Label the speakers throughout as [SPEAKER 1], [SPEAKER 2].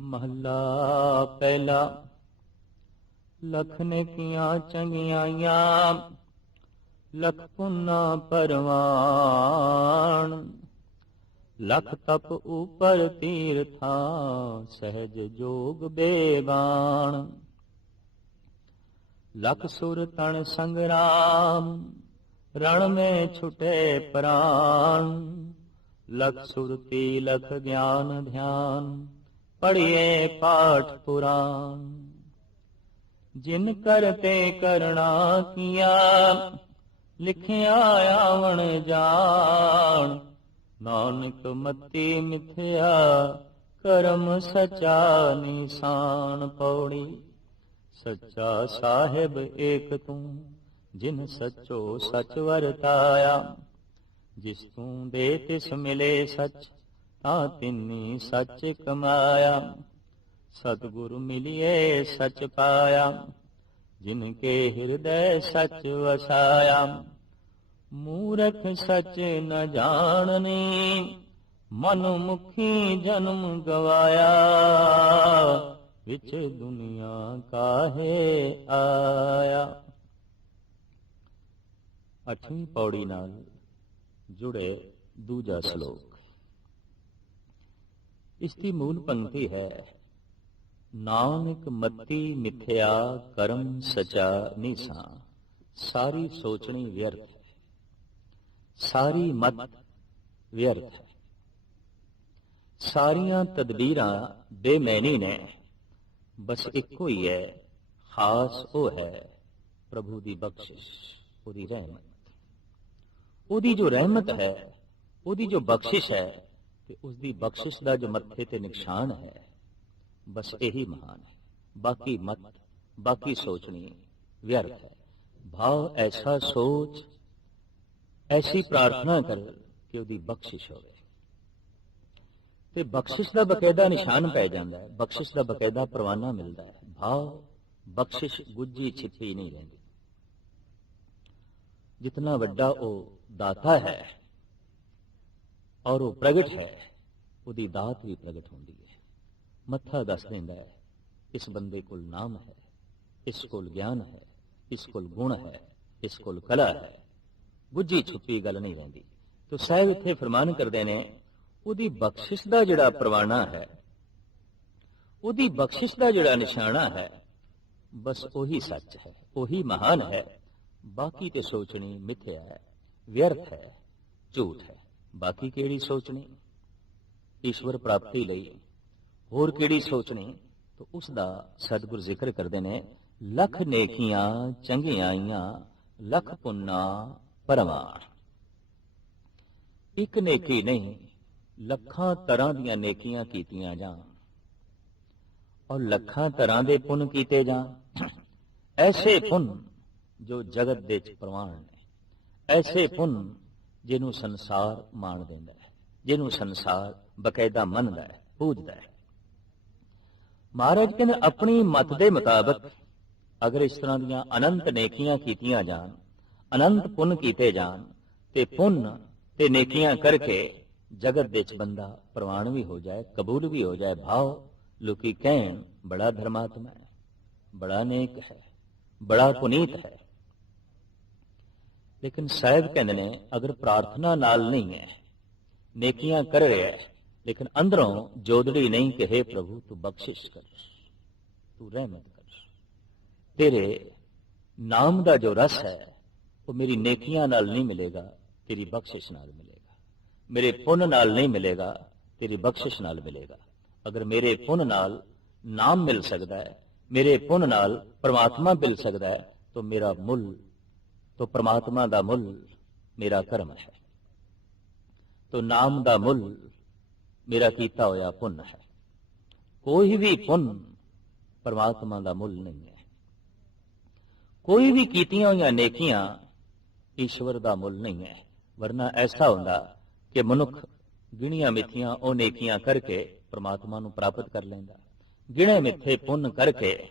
[SPEAKER 1] ਮਹੱਲਾ ਪਹਿਲਾ। ਲਖ ਨੇ ਕੀਆਂ ਚੰਗਿਆਈਆਂ, ਲਖ ਪੁੰਨਾ ਪਰਵਾਨ। ਲਖ ਤਪ ਉਪਰ ਤੀਰਥਾ, ਸਹਿਜ ਜੋਗ ਬੇਬਾਨ। ਲਖ ਸੁਰ ਤਣ ਸੰਗਰਾਮ, ਰਣ ਮੇ ਛੁਟੇ ਪ੍ਰਾਣ ਲਖ ਸੁਰਤੀ ਲਖ ਗਿਆਨ ਧਿਆਨ। ਪੜਿਏ ਪਾਠ ਪੁਰਾਨ ਜਿਨ ਕਰਤੇ ਕਰਣਾ ਕੀਆ, ਲਿਖਿਆ ਆਵਣ ਜਾਣ। ਨਾਨਕ ਮਤੀ ਮਿਥਿਆ, ਕਰਮ ਸਚਾ ਨਿਸ਼ਾਨ ਪੌੜੀ। ਸੱਚਾ ਸਾਹਿਬ ਏਕ ਤੂੰ, ਜਿਨ ਸਚੋ ਸਚ ਵਰਤਾਇਆ। ਜਿਸ ਤੂੰ ਦੇ ਤਿਸ ਮਿਲੇ ਸੱਚ ਤਾਂ ਤਿੰਨੀ ਸੱਚ ਕਮਾਇਆ ਸਤਿਗੁਰ ਮਿਲਿਏ ਸਚ ਪਾਇਆ ਜਿਨ ਕੇ ਹਿਰਦੈ ਸਚ ਵਸਾਇਆ। ਮੂਰਖ ਸਚ ਨ ਜਾਣਨੀ ਮਨ ਮੁਖੀ ਜਨਮ ਗਵਾਇਆ। ਵਿੱਚ ਦੁਨੀਆ ਕਾਹੇ ਆਇਆ। ਅਠਵੀਂ ਪੌੜੀ ਨਾਲ ਜੁੜੇ ਦੂਜਾ ਸ਼ਲੋਕ। ਇਸ ਦੀ ਮੂਲ ਪੰਕਤੀ ਹੈ, ਨਾਨਕ ਮਤੀ ਮਿਥਿਆ ਕਰਮ ਸਚਾ ਨਿਸਾ, ਸਾਰੀ ਸੋਚਣੀ ਵਿਅਰਥ ਹੈ। ਸਾਰੀ ਮਤ ਵਿਅਰਥ ਹੈ। ਸਾਰੀਆਂ ਤਦਬੀਰਾਂ ਬੇਮੈਨੀ ਨੇ, ਬਸ ਇੱਕੋ ਹੀ ਹੈ, ਖਾਸ ਉਹ ਹੈ ਪ੍ਰਭੂ ਦੀ ਬਖਸ਼ਿਸ਼, ਉਹਦੀ ਰਹਿਮਤ। ਉਹਦੀ ਜੋ ਰਹਿਮਤ ਹੈ, ਉਹਦੀ ਜੋ ਬਖਸ਼ਿਸ਼ ਹੈ ਤੇ ਉਸ ਦੀ ਬਖਸ਼ਿਸ਼ ਦਾ ਜੋ ਮੱਥੇ ਤੇ ਨਿਸ਼ਾਨ ਹੈ, ਬਸ ਇਹੀ ਮਹਾਨ ਹੈ। ਬਾਕੀ ਮਤ, ਬਾਕੀ ਸੋਚਣੀ ਵਿਅਰਥ ਹੈ। ਭਾਵ ਐਸਾ ਸੋਚ, ਐਸੀ ਪ੍ਰਾਰਥਨਾ ਕਰ ਕਿ ਉਹਦੀ ਬਖਸ਼ਿਸ਼ ਹੋਵੇ। ਤੇ ਬਖਸ਼ਿਸ਼ ਦਾ ਬਕਾਇਦਾ ਨਿਸ਼ਾਨ ਪੈ ਜਾਂਦਾ ਹੈ, ਬਖਸ਼ਿਸ਼ ਦਾ ਬਕਾਇਦਾ ਪਰਵਾਨਾ ਮਿਲਦਾ ਹੈ। ਭਾਵ ਬਖਸ਼ਿਸ਼ ਗੁੱਜੀ ਛਿਪੀ ਨਹੀਂ ਰਹਿੰਦੀ। ਜਿਤਨਾ ਵੱਡਾ ਉਹ ਦਾਤਾ ਹੈ ਔਰ ਉਹ ਪ੍ਰਗਟ ਹੈ, ਉਹਦੀ ਦਾਤ ਵੀ ਪ੍ਰਗਟ ਹੁੰਦੀ ਹੈ। ਮੱਥਾ ਦੱਸ ਦਿੰਦਾ ਹੈ, ਇਸ ਬੰਦੇ ਕੋਲ ਨਾਮ ਹੈ, ਇਸ ਕੋਲ ਗਿਆਨ ਹੈ, ਇਸ ਕੋਲ ਗੁਣ ਹੈ, ਇਸ ਕੋਲ ਕਲਾ ਹੈ। ਬੁੱਝੀ ਛੁਪੀ ਗੱਲ ਨਹੀਂ ਰਹਿੰਦੀ। ਤੋ ਸਾਹਿਬ ਇੱਥੇ ਫਰਮਾਨ ਕਰਦੇ ਨੇ, ਉਹਦੀ ਬਖਸ਼ਿਸ਼ ਦਾ ਜਿਹੜਾ ਪ੍ਰਵਾਨਾ ਹੈ, ਉਹਦੀ ਬਖਸ਼ਿਸ਼ ਦਾ ਜਿਹੜਾ ਨਿਸ਼ਾਨਾ ਹੈ, ਬਸ ਉਹੀ ਸੱਚ ਹੈ, ਉਹੀ ਮਹਾਨ ਹੈ। ਬਾਕੀ ਤੇ ਸੋਚਣੀ ਮਿੱਥਿਆ ਹੈ, ਵਿਅਰਥ ਹੈ, ਝੂਠ ਹੈ। ਬਾਕੀ ਕਿਹੜੀ ਸੋਚਣੀ? ਈਸ਼ਵਰ ਪ੍ਰਾਪਤੀ ਲਈ। ਹੋਰ ਕਿਹੜੀ ਸੋਚਣੀ? ਤਾਂ ਉਸ ਦਾ ਸਤਿਗੁਰ ਜ਼ਿਕਰ ਕਰਦੇ ਨੇ, ਲੱਖ ਨੇਕੀਆਂ ਚੰਗਿਆਈਆਂ ਲੱਖ ਪੁੰਨਾ ਪਰਮਾਨ ਇੱਕ ਨੇਕੀ ਨਹੀਂ, ਲੱਖਾਂ ਤਰ੍ਹਾਂ ਦੀਆਂ ਨੇਕੀਆਂ ਕੀਤੀਆਂ ਜਾਣ। ਔਰ ਲੱਖਾਂ ਤਰ੍ਹਾਂ ਦੇ ਪੁੰਨ ਕੀਤੇ ਜਾਣ। ਐਸੇ ਪੁੰਨ ਜੋ ਜਗਤ ਦੇ ਚ ਪ੍ਰਵਾਨ ਨੇ। ਐਸੇ ਪੁੰਨ ਜਿਹਨੂੰ ਸੰਸਾਰ ਮਾਣ ਦਿੰਦਾ ਹੈ, ਜਿਹਨੂੰ ਸੰਸਾਰ ਬਕਾਇਦਾ ਮੰਨਦਾ ਹੈ ਪੂਜਦਾ ਹੈ। ਮਹਾਰਾਜ ਕਹਿੰਦੇ, ਆਪਣੀ ਮਤ ਦੇ ਮੁਤਾਬਕ ਅਗਰ ਇਸ ਤਰ੍ਹਾਂ ਦੀਆਂ ਅਨੰਤ ਨੇਕੀਆਂ ਕੀਤੀਆਂ ਜਾਣ, ਅਨੰਤ ਪੁੰਨ ਕੀਤੇ ਜਾਣ, ਤੇ ਪੁੰਨ ਤੇ ਨੇਕੀਆਂ ਕਰਕੇ ਜਗਤ ਦੇ ਚ ਬੰਦਾ ਪ੍ਰਵਾਨ ਵੀ ਹੋ ਜਾਏ, ਕਬੂਲ ਵੀ ਹੋ ਜਾਏ, ਭਾਵ ਲੋਕੀ ਕਹਿਣ, ਬੜਾ ਧਰਮਾਤਮਾ ਹੈ, ਬੜਾ ਨੇਕ ਹੈ, ਬੜਾ ਪੁਨੀਤ ਹੈ। ਲੇਕਿਨ ਸਾਹਿਬ ਕਹਿੰਦੇ ਨੇ, ਅਗਰ ਪ੍ਰਾਰਥਨਾ ਨਾਲ ਨਹੀਂ ਹੈ, ਨੇਕੀਆਂ ਕਰ ਰਿਹਾ ਹੈ, ਲੇਕਿਨ ਅੰਦਰੋਂ ਜੋਦੜੀ ਨਹੀਂ ਕਿ हे ਪ੍ਰਭੂ, ਤੂੰ ਬਖਸ਼ਿਸ਼ ਕਰ, ਤੂੰ ਰਹਿਮਤ ਕਰ। ਤੇਰੇ ਨਾਮ ਦਾ ਜੋ ਰਸ ਹੈ, ਉਹ ਮੇਰੀ ਨੇਕੀਆਂ ਨਾਲ ਨਹੀਂ ਮਿਲੇਗਾ, ਤੇਰੀ ਬਖਸ਼ਿਸ਼ ਨਾਲ ਮਿਲੇਗਾ। ਮੇਰੇ ਪੁੰਨ ਨਾਲ ਨਹੀਂ ਮਿਲੇਗਾ, ਤੇਰੀ ਬਖਸ਼ਿਸ਼ ਨਾਲ ਮਿਲੇਗਾ। ਅਗਰ ਮੇਰੇ ਪੁੰਨ ਨਾਲ ਨਾਮ ਮਿਲ ਸਕਦਾ ਹੈ, ਮੇਰੇ ਪੁੰਨ ਨਾਲ ਪਰਮਾਤਮਾ ਮਿਲ ਸਕਦਾ ਹੈ, ਤਾਂ ਮੇਰਾ ਮੁੱਲ ਤੋ ਪ੍ਰਮਾਤਮਾ ਦਾ ਮੁੱਲ ਮੇਰਾ ਕਰਮ ਹੈ। ਤੋ ਨਾਮ ਦਾ ਮੁੱਲ ਮੇਰਾ ਕੀਤਾ ਹੋਇਆ ਪੁੰਨ ਹੈ। ਕੋਈ ਵੀ ਪੁੰਨ ਪਰਮਾਤਮਾ ਦਾ ਮੁੱਲ ਨਹੀਂ ਹੈ। ਕੋਈ ਵੀ ਕੀਤੀਆਂ ਹੋਈਆਂ ਨੇਕੀਆਂ ਈਸ਼ਵਰ ਦਾ ਮੁੱਲ ਨਹੀਂ ਹੈ। ਵਰਨਾ ਐਸਾ ਹੁੰਦਾ ਕਿ ਮਨੁੱਖ ਗਿਣੀਆਂ ਮਿੱਥੀਆਂ ਉਹ ਨੇਕੀਆਂ ਕਰਕੇ ਪਰਮਾਤਮਾ ਨੂੰ ਪ੍ਰਾਪਤ ਕਰ ਲੈਂਦਾ। ਗਿਣੇ ਮਿੱਥੇ ਪੁੰਨ ਕਰਕੇ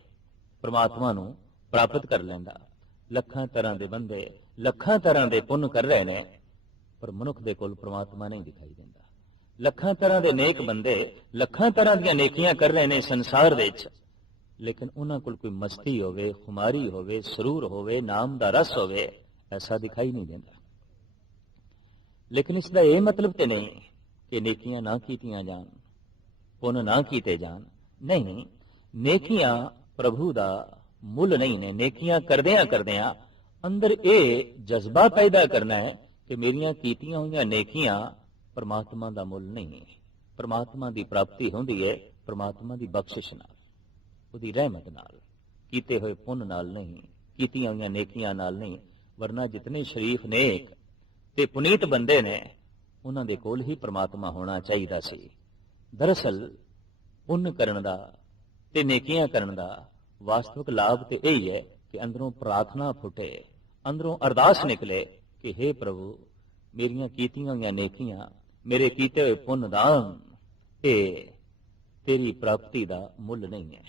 [SPEAKER 1] ਪਰਮਾਤਮਾ ਨੂੰ ਪ੍ਰਾਪਤ ਕਰ ਲੈਂਦਾ। ਲੱਖਾਂ ਤਰ੍ਹਾਂ ਦੇ ਬੰਦੇ, ਲੱਖਾਂ ਤਰ੍ਹਾਂ ਦੇ ਪੁੰਨ ਕਰ ਰਹੇ ਨੇ, ਪਰ ਮਨੁੱਖ ਦੇ ਕੋਲ ਪ੍ਰਮਾਤਮਾ ਨਹੀਂ ਦਿਖਾਈ ਦਿੰਦਾ। ਲੱਖਾਂ ਤਰ੍ਹਾਂ ਦੇ ਨੇਕ ਬੰਦੇ, ਲੱਖਾਂ ਤਰ੍ਹਾਂ ਦੀਆਂ ਨੇਕੀਆਂ ਕਰ ਰਹੇ ਨੇ ਸੰਸਾਰ ਦੇ ਵਿੱਚ, ਲੇਕਿਨ ਉਹਨਾਂ ਕੋਲ ਕੋਈ ਮਸਤੀ ਹੋਵੇ, ਖੁਮਾਰੀ ਹੋਵੇ, ਸਰੂਰ ਹੋਵੇ, ਨਾਮ ਦਾ ਰਸ ਹੋਵੇ, ਐਸਾ ਦਿਖਾਈ ਨਹੀਂ ਦਿੰਦਾ। ਲੇਕਿਨ ਇਸ ਦਾ ਇਹ ਮਤਲਬ ਤੇ ਨਹੀਂ ਕਿ ਨੇਕੀਆਂ ਨਾ ਕੀਤੀਆਂ ਜਾਣ, ਪੁੰਨ ਨਾ ਕੀਤੇ ਜਾਣ। ਨਹੀਂ, ਨੇਕੀਆਂ ਪ੍ਰਭੂ ਦਾ ਮੁੱਲ ਨਹੀਂ ਨੇ, ਨੇਕੀਆਂ ਕਰਦਿਆਂ ਕਰਦਿਆਂ ਅੰਦਰ ਇਹ ਜਜ਼ਬਾ ਪੈਦਾ ਕਰਨਾ ਹੈ ਕਿ ਮੇਰੀਆਂ ਕੀਤੀਆਂ ਹੋਈਆਂ ਨੇਕੀਆਂ ਪਰਮਾਤਮਾ ਦਾ ਮੁੱਲ ਨਹੀਂ ਹੈ। ਪਰਮਾਤਮਾ ਦੀ ਪ੍ਰਾਪਤੀ ਹੁੰਦੀ ਹੈ, ਪਰਮਾਤਮਾ ਦੀ ਬਖਸ਼ਿਸ਼ ਨਾਲ, ਉਹਦੀ ਰਹਿਮਤ ਨਾਲ, ਕੀਤੇ ਹੋਏ ਪੁੰਨ ਨਾਲ ਨਹੀਂ, ਕੀਤੀਆਂ ਹੋਈਆਂ ਨੇਕੀਆਂ ਨਾਲ ਨਹੀਂ, ਵਰਨਾ ਜਿਤਨੇ ਸ਼ਰੀਫ ਨੇਕ ਤੇ ਪੁਨੀਤ ਬੰਦੇ ਨੇ, ਉਹਨਾਂ ਦੇ ਕੋਲ ਹੀ ਪ੍ਰਮਾਤਮਾ ਹੋਣਾ ਚਾਹੀਦਾ ਸੀ। ਦਰਅਸਲ, ਪੁੰਨ ਕਰਨ ਦਾ ਤੇ ਨੇਕੀਆਂ ਕਰਨ ਦਾ ਵਾਸਤਵਿਕ ਲਾਭ ਤੇ ਇਹ ਹੀ ਹੈ ਕਿ ਅੰਦਰੋਂ ਪ੍ਰਾਰਥਨਾ ਫੁੱਟੇ, ਅੰਦਰੋਂ ਅਰਦਾਸ ਨਿਕਲੇ ਕਿ हे ਪ੍ਰਭੂ, ਮੇਰੀਆਂ ਕੀਤੀਆਂ ਹੋਈਆਂ ਨੇਕੀਆਂ, ਮੇਰੇ ਕੀਤੇ ਹੋਏ ਪੁੰਨ ਦਾਨ ਇਹ ਤੇਰੀ ਪ੍ਰਾਪਤੀ ਦਾ ਮੁੱਲ ਨਹੀਂ ਹੈ,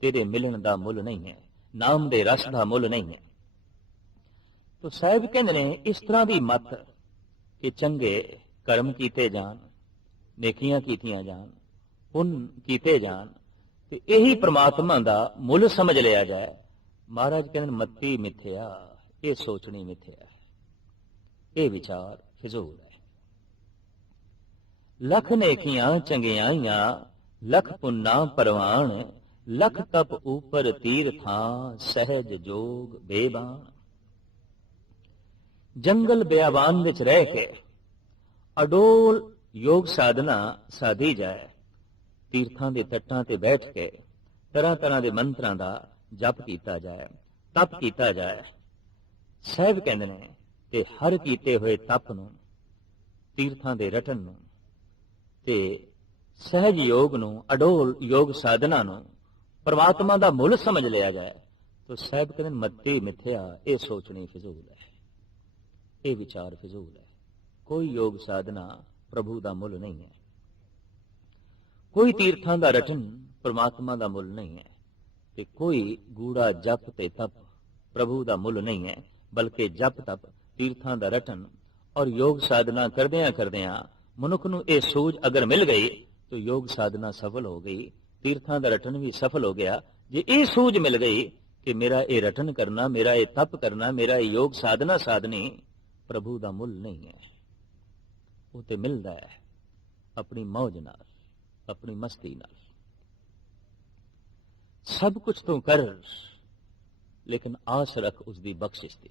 [SPEAKER 1] ਤੇਰੇ ਮਿਲਣ ਦਾ ਮੁੱਲ ਨਹੀਂ ਹੈ, ਨਾਮ ਦੇ ਰਸ ਦਾ ਮੁੱਲ ਨਹੀਂ ਹੈ। ਤੋ ਸਾਹਿਬ ਕਹਿੰਦੇ ਨੇ, ਇਸ ਤਰ੍ਹਾਂ ਦੀ ਮਤ ਕਿ ਚੰਗੇ ਕਰਮ ਕੀਤੇ ਜਾਣ, ਨੇਕੀਆਂ ਕੀਤੀਆਂ ਜਾਣ, ਪੁੰਨ ਕੀਤੇ ਜਾਣ ਤੇ ਇਹੀ ਪ੍ਰਮਾਤਮਾ ਦਾ ਮੁੱਲ ਸਮਝ ਲਿਆ ਜਾਏ। ਮਹਾਰਾਜ ਕਹਿੰਦੇ ਨੇ, ਮੱਤੀ ਮਿੱਥਿਆ ਇਹ ਸੋਚਣੀ ਮਿੱਥਿਆ। ਇਹ ਵਿਚਾਰ ਫਿਜ਼ੂਲ ਹੈ। ਲਖ ਨੇਕੀਆਂ ਚੰਗਿਆਈਆਂ ਲਖ ਪੁੰਨਾ ਪਰਵਾਨ ਲਖ ਤਪ ਉਪਰ ਤੀਰ ਥਾਂ ਸਹਿਜ ਜੋਗ ਬੇਬਾਨ। ਜੰਗਲ ਬਿਆਬਾਨ ਵਿੱਚ ਰਹਿ ਕੇ ਅਡੋਲ ਯੋਗ ਸਾਧਨਾ ਸਾਧੀ ਜਾਏ। ਤੀਰਥਾਂ ਦੇ ਤੱਟਾਂ ਤੇ ਬੈਠ ਕੇ ਤਰ੍ਹਾਂ ਤਰ੍ਹਾਂ ਦੇ ਮੰਤਰਾਂ ਦਾ ਜਪ ਕੀਤਾ ਜਾਏ ਤਪ ਕੀਤਾ ਜਾਏ। ਸਹਿਬ ਕਹਿੰਦੇ ਨੇ ਕਿ ਹਰ ਕੀਤੇ ਹੋਏ ਤਪ ਨੂੰ ਤੀਰਥਾਂ ਦੇ ਰਟਨ ਨੂੰ ਤੇ ਸਹਿਜ ਯੋਗ ਨੂੰ ਅਡੋਲ ਯੋਗ ਸਾਧਨਾ ਨੂੰ ਪਰਮਾਤਮਾ ਦਾ ਮੁੱਲ ਸਮਝ ਲਿਆ ਜਾਏ ਤਾਂ ਸਹਿਬ ਕਹਿੰਦੇ ਨੇ, ਮੱਤੀ ਮਿੱਥਿਆ ਇਹ ਸੋਚਣੀ ਫਿਜ਼ੂਲ ਹੈ। ਇਹ ਵਿਚਾਰ ਫਿਜ਼ੂਲ ਹੈ। ਕੋਈ ਯੋਗ ਸਾਧਨਾ ਪ੍ਰਭੂ ਦਾ ਮੁੱਲ ਨਹੀਂ ਹੈ। ਕੋਈ ਤੀਰਥਾਂ ਦਾ ਰਟਨ ਪ੍ਰਮਾਤਮਾ ਦਾ ਮੁੱਲ ਨਹੀਂ ਹੈ ਤੇ ਕੋਈ ਗੂੜਾ ਜਪ ਤੇ ਤਪ ਪ੍ਰਭੂ ਦਾ ਮੁੱਲ ਨਹੀਂ ਹੈ, ਬਲਕਿ ਜਪ ਤਪ, ਤੀਰਥਾਂ ਦਾ ਰਟਨ ਔਰ ਯੋਗ ਸਾਧਨਾ ਕਰਦਿਆਂ ਕਰਦਿਆਂ ਮਨੁੱਖ ਨੂੰ ਇਹ ਸੂਝ ਅਗਰ ਮਿਲ ਗਈ ਤਾਂ ਯੋਗ ਸਾਧਨਾ ਸਫਲ ਹੋ ਗਈ, ਤੀਰਥਾਂ ਦਾ ਰਟਨ ਵੀ ਸਫਲ ਹੋ ਗਿਆ। ਜੇ ਇਹ ਸੂਝ ਮਿਲ ਗਈ ਕਿ ਮੇਰਾ ਇਹ ਰਟਨ ਕਰਨਾ, ਮੇਰਾ ਇਹ ਤਪ ਕਰਨਾ, ਮੇਰਾ ਇਹ ਯੋਗ ਸਾਧਨਾ ਸਾਧਨੀ ਪ੍ਰਭੂ ਦਾ ਮੁੱਲ ਨਹੀਂ ਹੈ। ਉਹ ਤੇ ਮਿਲਦਾ ਹੈ ਆਪਣੀ ਮੌਜ ਨਾਲ। ਆਪਣੀ ਮਸਤੀ ਨਾਲ। ਸਭ ਕੁਝ ਤੋਂ ਕਰ, ਲੇਕਿਨ ਆਸ ਰੱਖ ਉਸ ਦੀ ਬਖਸ਼ਿਸ਼ ਦੀ।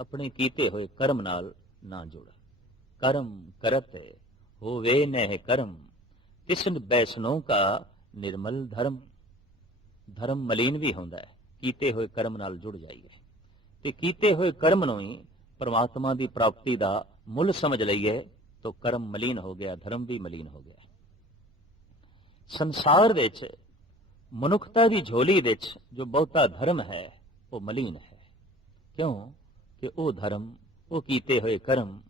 [SPEAKER 1] ਆਪਣੇ ਕੀਤੇ ਹੋਏ ਕਰਮ ਨਾਲ ਨਾ ਜੁੜ। ਕਰਮ ਕਰਤ ਹੋਵੇ ਨਹਿ ਕਰਮ, ਤਿਸਨ ਬੈਸਨੋਂ ਕਾ ਨਿਰਮਲ ਧਰਮ। ਧਰਮ ਮਲੀਨ ਵੀ ਹੁੰਦਾ ਹੈ, ਕੀਤੇ ਹੋਏ ਕਰਮ ਨਾਲ ਜੁੜ ਜਾਈਏ। ਤੇ ਕੀਤੇ ਹੋਏ ਕਰਮ ਨੂੰ ਹੀ ਪਰਮਾਤਮਾ ਦੀ ਪ੍ਰਾਪਤੀ ਦਾ ਮੁੱਲ ਸਮਝ ਲਈਏ, ਤਾਂ ਕਰਮ ਮਲੀਨ ਹੋ ਗਿਆ, ਧਰਮ ਵੀ ਮਲੀਨ ਹੋ ਗਿਆ। ਸੰਸਾਰ ਵਿੱਚ, ਮਨੁੱਖਤਾ ਦੀ ਝੋਲੀ ਵਿੱਚ ਜੋ ਬਹੁਤਾ ਧਰਮ ਹੈ, ਉਹ ਮਲੀਨ ਹੈ। ਕਿਉਂ? ਕਿ ਉਹ ਧਰਮ, ਉਹ ਕੀਤੇ ਹੋਏ ਕਰਮ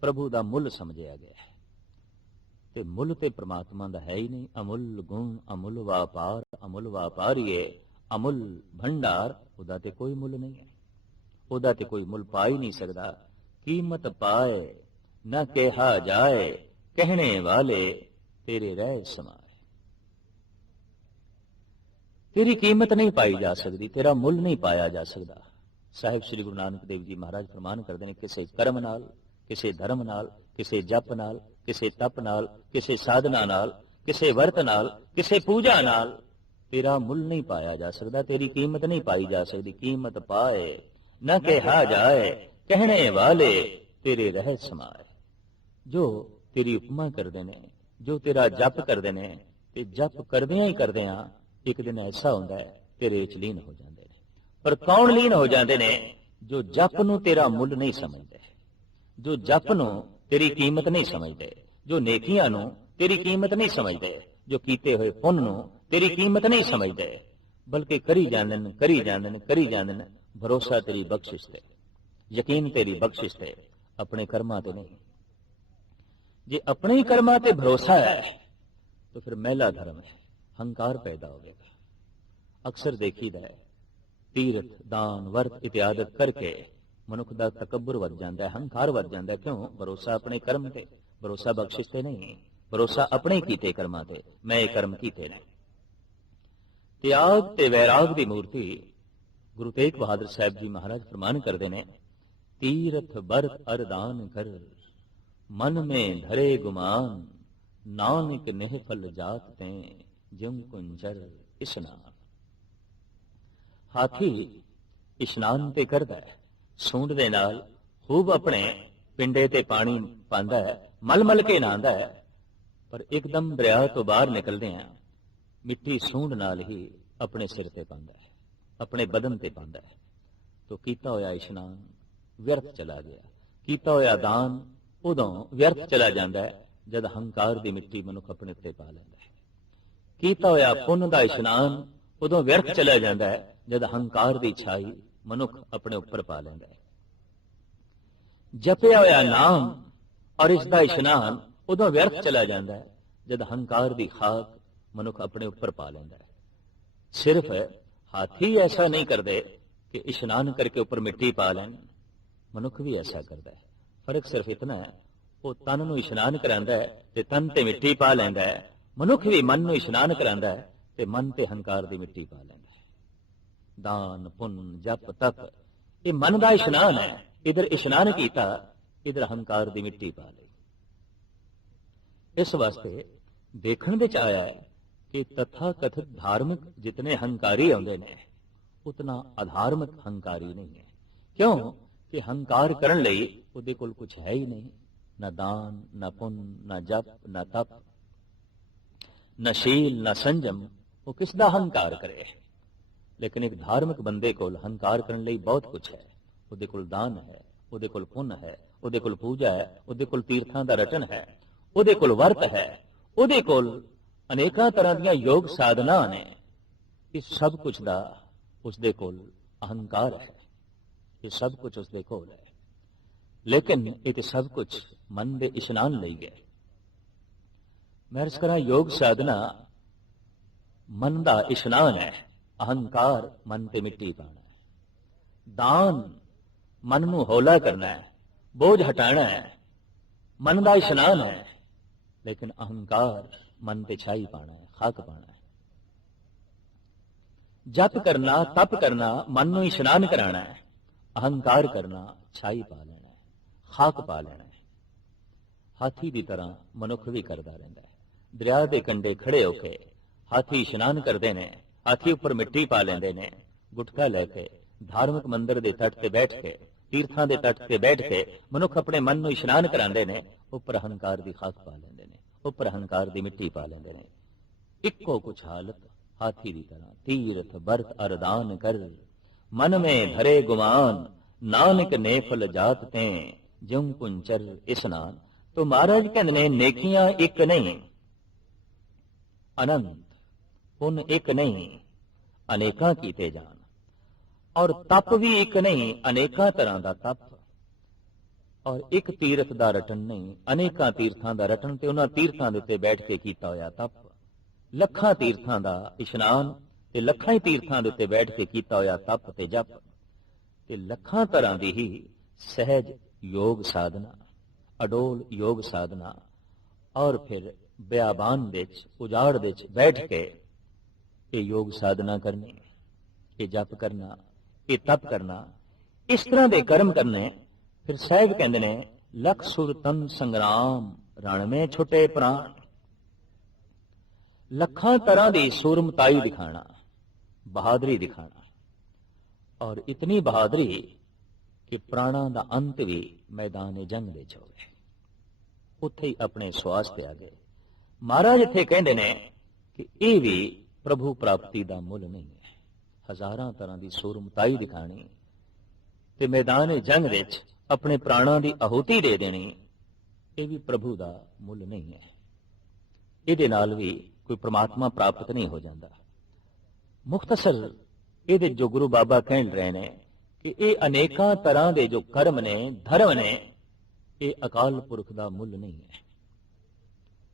[SPEAKER 1] ਪ੍ਰਭੂ ਦਾ ਮੁੱਲ ਸਮਝਿਆ ਗਿਆ ਹੈ। ਤੇ ਮੁੱਲ ਤੇ ਪ੍ਰਮਾਤਮਾ ਦਾ ਹੈ ਹੀ ਨਹੀਂ। ਅਮੁੱਲ ਗੁਣ, ਅਮੁੱਲ ਵਾਪਾਰ, ਅਮੁੱਲ ਵਾਪਾਰੀਏ, ਅਮੁੱਲ ਭੰਡਾਰ, ਉਹਦਾ ਤੇ ਕੋਈ ਮੁੱਲ ਨਹੀਂ ਹੈ। ਉਹਦਾ ਤੇ ਕੋਈ ਮੁੱਲ ਪਾ ਹੀ ਨਹੀਂ ਸਕਦਾ। ਕੀਮਤ ਪਾਏ, ਨਾ ਕਿਹਾ ਜਾਏ, ਕਹਿਣੇ ਵਾਲੇ ਤੇਰੇ ਰਹਿ ਸਮਾਏ ਤੇਰੀ ਕੀਮਤ ਨਹੀਂ ਪਾਈ ਜਾ ਸਕਦੀ ਤੇਰਾ ਮੁੱਲ ਨਹੀਂ ਪਾਇਆ ਜਾ ਸਕਦਾ। ਸਾਹਿਬ ਸ੍ਰੀ ਗੁਰੂ ਨਾਨਕ ਦੇਵ ਜੀ ਮਹਾਰਾਜ ਫਰਮਾਨ ਕਰਦੇ ਨੇ ਕਿਸੇ ਕਰਮ ਨਾਲ ਕਿਸੇ ਧਰਮ ਨਾਲ ਕਿਸੇ ਜਪ ਨਾਲ ਕਿਸੇ ਤਪ ਨਾਲ ਕਿਸੇ ਸਾਧਨਾ ਨਾਲ ਕਿਸੇ ਵਰਤ ਨਾਲ ਕਿਸੇ ਪੂਜਾ ਨਾਲ ਤੇਰਾ ਮੁੱਲ ਨਹੀਂ ਪਾਇਆ ਜਾ ਸਕਦਾ ਤੇਰੀ ਕੀਮਤ ਨਹੀਂ ਪਾਈ ਜਾ ਸਕਦੀ। ਕੀਮਤ ਪਾਏ ਨਾ ਕਿਹਾ ਜਾਏ ਕਹਿਣੇ ਵਾਲੇ ਤੇਰੇ ਰਹਿ ਸਮਾਏ। ਜੋ ਤੇਰੀ ਉਪਮਾ ਕਰਦੇ ਨੇ ਜੋ ਤੇਰਾ ਜਪ ਕਰਦੇ ਨੇ ਤੇ ਜਪ ਕਰਦਿਆਂ ਹੀ ਕਰਦਿਆਂ ਇੱਕ ਦਿਨ ਐਸਾ ਹੁੰਦਾ ਹੈ, ਤੇਰੇ ਵਿੱਚ ਲੀਨ ਹੋ ਜਾਂਦੇ ਨੇ। ਪਰ ਕੌਣ ਲੀਨ ਹੋ ਜਾਂਦੇ ਨੇ? ਜੋ ਜਪ ਨੂੰ ਤੇਰਾ ਮੁੱਲ ਨਹੀਂ ਸਮਝਦੇ। ਜੋ ਜਪ ਨੂੰ ਤੇਰੀ ਕੀਮਤ ਨਹੀਂ ਸਮਝਦੇ। ਜੋ ਨੇਕੀਆਂ ਨੂੰ ਤੇਰੀ ਕੀਮਤ ਨਹੀਂ ਸਮਝਦੇ। ਜੋ ਕੀਤੇ ਹੋਏ ਪੁੰਨ ਨੂੰ ਤੇਰੀ ਕੀਮਤ ਨਹੀਂ ਸਮਝਦੇ। ਬਲਕਿ ਕਰੀ ਜਾਂਦੇ ਨੇ, ਕਰੀ ਜਾਂਦੇ ਨੇ, ਕਰੀ ਜਾਂਦੇ ਨੇ। ਭਰੋਸਾ ਤੇਰੀ ਬਖਸ਼ਿਸ਼ ਤੇ, ਯਕੀਨ ਤੇਰੀ ਬਖਸ਼ਿਸ਼ ਤੇ ਆਪਣੇ ਕਰਮਾਂ ਤੇ ਨਹੀਂ। ਜੇ ਆਪਣੇ ਹੀ ਕਰਮਾਂ ਤੇ ਭਰੋਸਾ ਹੈ, ਤਾਂ ਫਿਰ ਮਹਿਲਾ ਧਰਮ ਹੈ। ਹੰਕਾਰ ਪੈਦਾ ਹੋਵੇਗਾ। ਅਕਸਰ ਦੇਖੀਦਾ ਹੈ, ਤੀਰਥ, ਦਾਨ, ਵਰਤ ਇਤਿਆਦਿ ਕਰਕੇ ਮਨੁੱਖ ਦਾ ਤਕੱਬਰ ਵੱਧ ਜਾਂਦਾ ਹੈ, ਹੰਕਾਰ ਵੱਧ ਜਾਂਦਾ ਹੈ। ਕਿਉਂ? ਭਰੋਸਾ ਆਪਣੇ ਕਰਮ ਤੇ, ਭਰੋਸਾ ਬਖਸ਼ਿਸ਼ ਤੇ ਨਹੀਂ, ਭਰੋਸਾ ਆਪਣੇ ਕੀਤੇ ਕਰਮਾਂ ਤੇ, ਮੈਂ ਇਹ ਕਰਮ ਕੀਤੇ ਨੇ। ਤਿਆਗ ਤੇ ਵੈਰਾਗ ਦੀ ਮੂਰਤੀ ਗੁਰੂ ਤੇਗ ਬਹਾਦਰ ਸਾਹਿਬ ਜੀ ਮਹਾਰਾਜ ਫਰਮਾਨ ਕਰਦੇ ਨੇ, ਤੀਰਥ ਬਰਤ ਅਰਦਾਨ ਕਰ ਮਨ ਮੇ ਧਰੇ ਗੁਮਾਨ, ਨਾਨਕ ਨਿਹਫਲ ਜਾਤ ਤੇ। ਜਿਉਂ ਕੁੰਜਰ ਇਸ਼ਨਾਨ। ਹਾਥੀ ਇਸ਼ਨਾਨ ਤੇ ਕਰਦਾ ਹੈ, ਸੂੰਡ ਦੇ ਨਾਲ ਖੂਬ ਆਪਣੇ ਪਿੰਡੇ ਤੇ ਪਾਣੀ ਪਾਉਂਦਾ ਹੈ ਮਲ ਮਲ ਕੇ ਨਹਾਉਂਦਾ ਹੈ, ਪਰ ਇੱਕਦਮ ਦਰਿਆ ਤੋਂ ਬਾਹਰ ਨਿਕਲਦੇ ਆ ਮਿੱਟੀ ਸੂੰਡ ਨਾਲ ਹੀ ਆਪਣੇ ਸਿਰ ਤੇ ਪਾਉਂਦਾ ਹੈ, ਆਪਣੇ ਬਦਨ ਤੇ ਪਾਉਂਦਾ ਹੈ। ਤੋ ਕੀਤਾ ਹੋਇਆ ਇਸ਼ਨਾਨ ਵਿਅਰਥ ਚਲਾ ਗਿਆ, ਕੀਤਾ ਹੋਇਆ ਦਾਨ ਉਦੋਂ ਵਿਅਰਥ ਚਲਾ ਜਾਂਦਾ ਹੈ, ਜਦ ਹੰਕਾਰ ਦੀ ਮਿੱਟੀ ਮਨੁੱਖ ਆਪਣੇ ਉੱਤੇ ਪਾ ਲੈਂਦਾ ਹੈ। ਕੀਤਾ ਹੋਇਆ ਪੁੰਨ ਦਾ ਇਸ਼ਨਾਨ ਉਦੋਂ ਵਿਅਰਥ ਚਲਾ ਜਾਂਦਾ ਹੈ, ਜਦ ਹੰਕਾਰ ਦੀ ਛਾਈ ਮਨੁੱਖ ਆਪਣੇ ਉੱਪਰ ਪਾ ਲੈਂਦਾ ਹੈ। ਜਪਿਆ ਹੋਇਆ ਨਾਮ ਔਰ ਇਸ ਦਾ ਇਸ਼ਨਾਨ ਉਦੋਂ ਵਿਅਰਥ ਚਲਾ ਜਾਂਦਾ ਹੈ, ਜਦ ਹੰਕਾਰ ਦੀ ਖਾਕ ਮਨੁੱਖ ਆਪਣੇ ਉੱਪਰ ਪਾ ਲੈਂਦਾ ਹੈ। ਸਿਰਫ ਹਾਥੀ ਐਸਾ ਨਹੀਂ ਕਰਦੇ ਕਿ ਇਸ਼ਨਾਨ ਕਰਕੇ ਉੱਪਰ ਮਿੱਟੀ ਪਾ ਲੈਣ, ਮਨੁੱਖ ਵੀ ਐਸਾ ਕਰਦਾ ਹੈ। ਫ਼ਰਕ ਸਿਰਫ ਇਤਨਾ ਹੈ, ਉਹ ਤਨ ਨੂੰ ਇਸ਼ਨਾਨ ਕਰਾਂਦਾ ਹੈ ਤੇ ਤਨ ਤੇ ਮਿੱਟੀ ਪਾ ਲੈਂਦਾ ਹੈ ਮਨੁੱਖ ਵੀ ਮਨ ਨੂੰ ਇਸ਼ਨਾਨ ਕਰਾਂਦਾ ਹੈ ਤੇ ਮਨ ਤੇ ਹੰਕਾਰ ਦੀ ਮਿੱਟੀ ਪਾ ਲੈਂਦਾ ਹੈ। ਦਾਨ, ਪੁੰਨ, ਜਪ ਤਪ ਇਹ ਮਨ ਦਾ ਇਸ਼ਨਾਨ ਹੈ। ਇਧਰ ਇਸ਼ਨਾਨ ਕੀਤਾ, ਇਧਰ ਹੰਕਾਰ ਦੀ ਮਿੱਟੀ ਪਾ ਲਈ। ਇਸ ਵਾਸਤੇ ਦੇਖਣ ਵਿੱਚ ਆਇਆ ਹੈ ਕਿ ਤਥਾ ਕਥਿਤ ਧਾਰਮਿਕ ਜਿਤਨੇ ਹੰਕਾਰੀ ਆਉਂਦੇ ਨੇ, ਉਤਨਾ ਅਧਾਰਮਿਕ ਹੰਕਾਰੀ ਨਹੀਂ ਹੈ। ਕਿਉਂ? ਕਿ ਹੰਕਾਰ ਕਰਨ ਲਈ ਉਹਦੇ ਕੋਲ ਕੁਝ ਹੈ ਹੀ ਨਹੀਂ। ਨਾ ਦਾਨ, ਨਾ ਪੁੰਨ, ਨਾ ਜਪ, ਨਾ ਤਪ। ਨਾ ਸ਼ੀਲ ਨਾ ਸੰਜਮ ਉਹ ਕਿਸ ਦਾ ਹੰਕਾਰ ਕਰੇ ਲੇਕਿਨ ਇੱਕ ਧਾਰਮਿਕ ਬੰਦੇ ਕੋਲ ਹੰਕਾਰ ਕਰਨ ਲਈ ਬਹੁਤ ਕੁਝ ਹੈ ਉਹਦੇ ਕੋਲ ਦਾਨ ਹੈ ਉਹਦੇ ਕੋਲ ਪੁੰਨ ਹੈ ਉਹਦੇ ਕੋਲ ਪੂਜਾ ਹੈ ਉਹਦੇ ਕੋਲ ਤੀਰਥਾਂ ਦਾ ਰਟਨ ਹੈ ਉਹਦੇ ਕੋਲ ਵਰਤ ਹੈ ਉਹਦੇ ਕੋਲ ਅਨੇਕਾਂ ਤਰ੍ਹਾਂ ਦੀਆਂ ਯੋਗ ਸਾਧਨਾ ਨੇ ਇਹ ਸਭ ਕੁਝ ਦਾ ਉਸਦੇ ਕੋਲ ਅਹੰਕਾਰ ਹੈ ਇਹ ਸਭ ਕੁਝ ਉਸਦੇ ਕੋਲ ਹੈ ਲੇਕਿਨ ਇਹ ਤੇ ਸਭ ਕੁਝ ਮਨ ਦੇ ਇਸ਼ਨਾਨ ਲਈ ਹੈ ਮੈਂ ਇਸ ਕਰਾਂ, ਯੋਗ ਸਾਧਨਾ ਮਨ ਦਾ ਇਸ਼ਨਾਨ ਹੈ, ਅਹੰਕਾਰ ਮਨ ਤੇ ਮਿੱਟੀ ਪਾਣਾ ਹੈ। ਦਾਨ ਮਨ ਨੂੰ ਹੌਲਾ ਕਰਨਾ ਹੈ, ਬੋਝ ਹਟਾਣਾ ਹੈ, ਮਨ ਦਾ ਇਸ਼ਨਾਨ ਹੈ, ਲੇਕਿਨ ਅਹੰਕਾਰ ਮਨ ਤੇ ਛਾਈ ਪਾਣਾ ਹੈ, ਖਾਕ ਪਾਣਾ ਹੈ। ਜਪ ਕਰਨਾ, ਤਪ ਕਰਨਾ, ਮਨ ਨੂੰ ਇਸ਼ਨਾਨ ਕਰਾਣਾ ਹੈ, ਅਹੰਕਾਰ ਕਰਨਾ, ਛਾਈ ਪਾ ਲੈਣਾ ਹੈ, ਖਾਕ ਪਾ ਲੈਣਾ ਹੈ। ਹਾਥੀ ਦੀ ਤਰ੍ਹਾਂ ਮਨੁੱਖ ਵੀ ਕਰਦਾ ਰਹਿੰਦਾ ਦਰਿਆ ਦੇ ਕੰਢੇ ਖੜੇ ਹੋ ਕੇ ਹਾਥੀ ਇਸ਼ਨਾਨ ਕਰਦੇ ਨੇ ਹਾਥੀ ਉੱਪਰ ਮਿੱਟੀ ਪਾ ਲੈਂਦੇ ਨੇ ਗੁਟਕਾ ਲੈ ਕੇ ਧਾਰਮਿਕ ਮੰਦਰ ਦੇ ਤੱਟ ਤੇ ਬੈਠ ਕੇ ਤੀਰਥਾਂ ਦੇ ਤੱਟ ਤੇ ਬੈਠ ਕੇ ਮਨੁੱਖ ਆਪਣੇ ਮਨ ਨੂੰ ਇਸ਼ਨਾਨ ਕਰਾਉਂਦੇ ਨੇ ਉੱਪਰ ਹੰਕਾਰ ਦੀ ਖਾਕ ਪਾ ਲੈਂਦੇ ਨੇ ਉੱਪਰ ਹੰਕਾਰ ਦੀ ਮਿੱਟੀ ਪਾ ਲੈਂਦੇ ਨੇ ਇੱਕੋ ਕੁਛ ਹਾਲਤ ਹਾਥੀ ਦੀ ਤਰ੍ਹਾਂ ਤੀਰਥ ਬਰਤ ਅਰਦਾਨ ਕਰ ਮਨ ਮੇ ਧਰੇ ਗੁਮਾਨ ਨਾਨਕ ਨੇਫਲ ਜਾਤ ਤੇ ਜਿਉ ਕੁੰਚਰ ਇਸਨਾਨ ਤੋ ਮਹਾਰਾਜ ਕਹਿੰਦੇ ਨੇ ਨੇਕੀਆਂ ਇੱਕ ਨਹੀਂ ਅਨੰਤ ਪੁੰਨ ਇੱਕ ਨਹੀਂ, ਅਨੇਕਾਂ ਕੀਤੇ ਜਾਣ। ਔਰ ਤਪ ਵੀ ਇੱਕ ਨਹੀਂ, ਅਨੇਕਾਂ ਤਰ੍ਹਾਂ ਦਾ ਤਪ। ਔਰ ਇੱਕ ਤੀਰਥ ਦਾ ਰਟਨ ਨਹੀਂ, ਅਨੇਕਾਂ ਤੀਰਥਾਂ ਦਾ ਰਟਨ ਤੇ ਉਹਨਾਂ ਤੀਰਥਾਂ ਦੇ ਉੱਤੇ ਬੈਠ ਕੇ ਕੀਤਾ ਹੋਇਆ ਤਪ। ਲੱਖਾਂ ਤੀਰਥਾਂ ਦਾ ਇਸ਼ਨਾਨ ਤੇ ਲੱਖਾਂ ਹੀ ਤੀਰਥਾਂ ਦੇ ਉੱਤੇ ਬੈਠ ਕੇ ਕੀਤਾ ਹੋਇਆ ਤਪ ਤੇ ਜਪ। ਤੇ ਲੱਖਾਂ ਤਰ੍ਹਾਂ ਦੀ ਹੀ ਸਹਿਜ ਯੋਗ ਸਾਧਨਾ, ਅਡੋਲ ਯੋਗ ਸਾਧਨਾ। ਔਰ ਫਿਰ ਬਿਆਬਾਨ ਵਿੱਚ, ਉਜਾੜ ਵਿੱਚ ਬੈਠ ਕੇ ਇਹ ਯੋਗ ਸਾਧਨਾ ਕਰਨੀ, ਇਹ ਜਪ ਕਰਨਾ, ਇਹ ਤਪ ਕਰਨਾ, ਇਸ ਤਰ੍ਹਾਂ ਦੇ ਕਰਮ ਕਰਨੇ, ਫਿਰ ਸਾਹਿਬ ਕਹਿੰਦੇ ਨੇ, ਲਖ ਸੁਰ ਤਨ ਸੰਗਰਾਮ, ਰਣ ਮੇ ਛੁੱਟੇ ਪ੍ਰਾਣ। ਲੱਖਾਂ ਤਰ੍ਹਾਂ ਦੀ ਸੂਰਮਤਾਈ ਦਿਖਾਣਾ, ਬਹਾਦਰੀ ਦਿਖਾਣਾ। ਔਰ ਇਤਨੀ ਬਹਾਦਰੀ ਕਿ ਪ੍ਰਾਣਾਂ ਦਾ ਅੰਤ ਵੀ ਮੈਦਾਨ ਜੰਗ ਵਿੱਚ ਹੋਵੇ। ਉੱਥੇ ਹੀ ਆਪਣੇ ਸਵਾਸ ਤੇ ਆ ਗਏ। ਮਹਾਰਾਜ ਇੱਥੇ ਕਹਿੰਦੇ ਨੇ ਕਿ ਇਹ ਵੀ ਪ੍ਰਭੂ ਪ੍ਰਾਪਤੀ ਦਾ ਮੁੱਲ ਨਹੀਂ ਹੈ। ਹਜ਼ਾਰਾਂ ਤਰ੍ਹਾਂ ਦੀ ਸੂਰਮਤਾਈ ਦਿਖਾਣੀ ਤੇ ਮੈਦਾਨ ਜੰਗ ਵਿੱਚ ਆਪਣੇ ਪ੍ਰਾਣਾਂ ਦੀ ਆਹੂਤੀ ਦੇ ਦੇਣੀ, ਇਹ ਵੀ ਪ੍ਰਭੂ ਦਾ ਮੁੱਲ ਨਹੀਂ ਹੈ। ਇਹਦੇ ਨਾਲ ਵੀ ਕੋਈ ਪ੍ਰਮਾਤਮਾ ਪ੍ਰਾਪਤ ਨਹੀਂ ਹੋ ਜਾਂਦਾ। ਮੁਖਤਸਰ ਇਹਦੇ ਜੋ ਗੁਰੂ ਬਾਬਾ ਕਹਿਣ ਰਹੇ ਨੇ ਕਿ ਇਹ ਅਨੇਕਾਂ ਤਰ੍ਹਾਂ ਦੇ ਜੋ ਕਰਮ ਨੇ, ਧਰਮ ਨੇ, ਇਹ ਅਕਾਲ ਪੁਰਖ ਦਾ ਮੁੱਲ ਨਹੀਂ ਹੈ।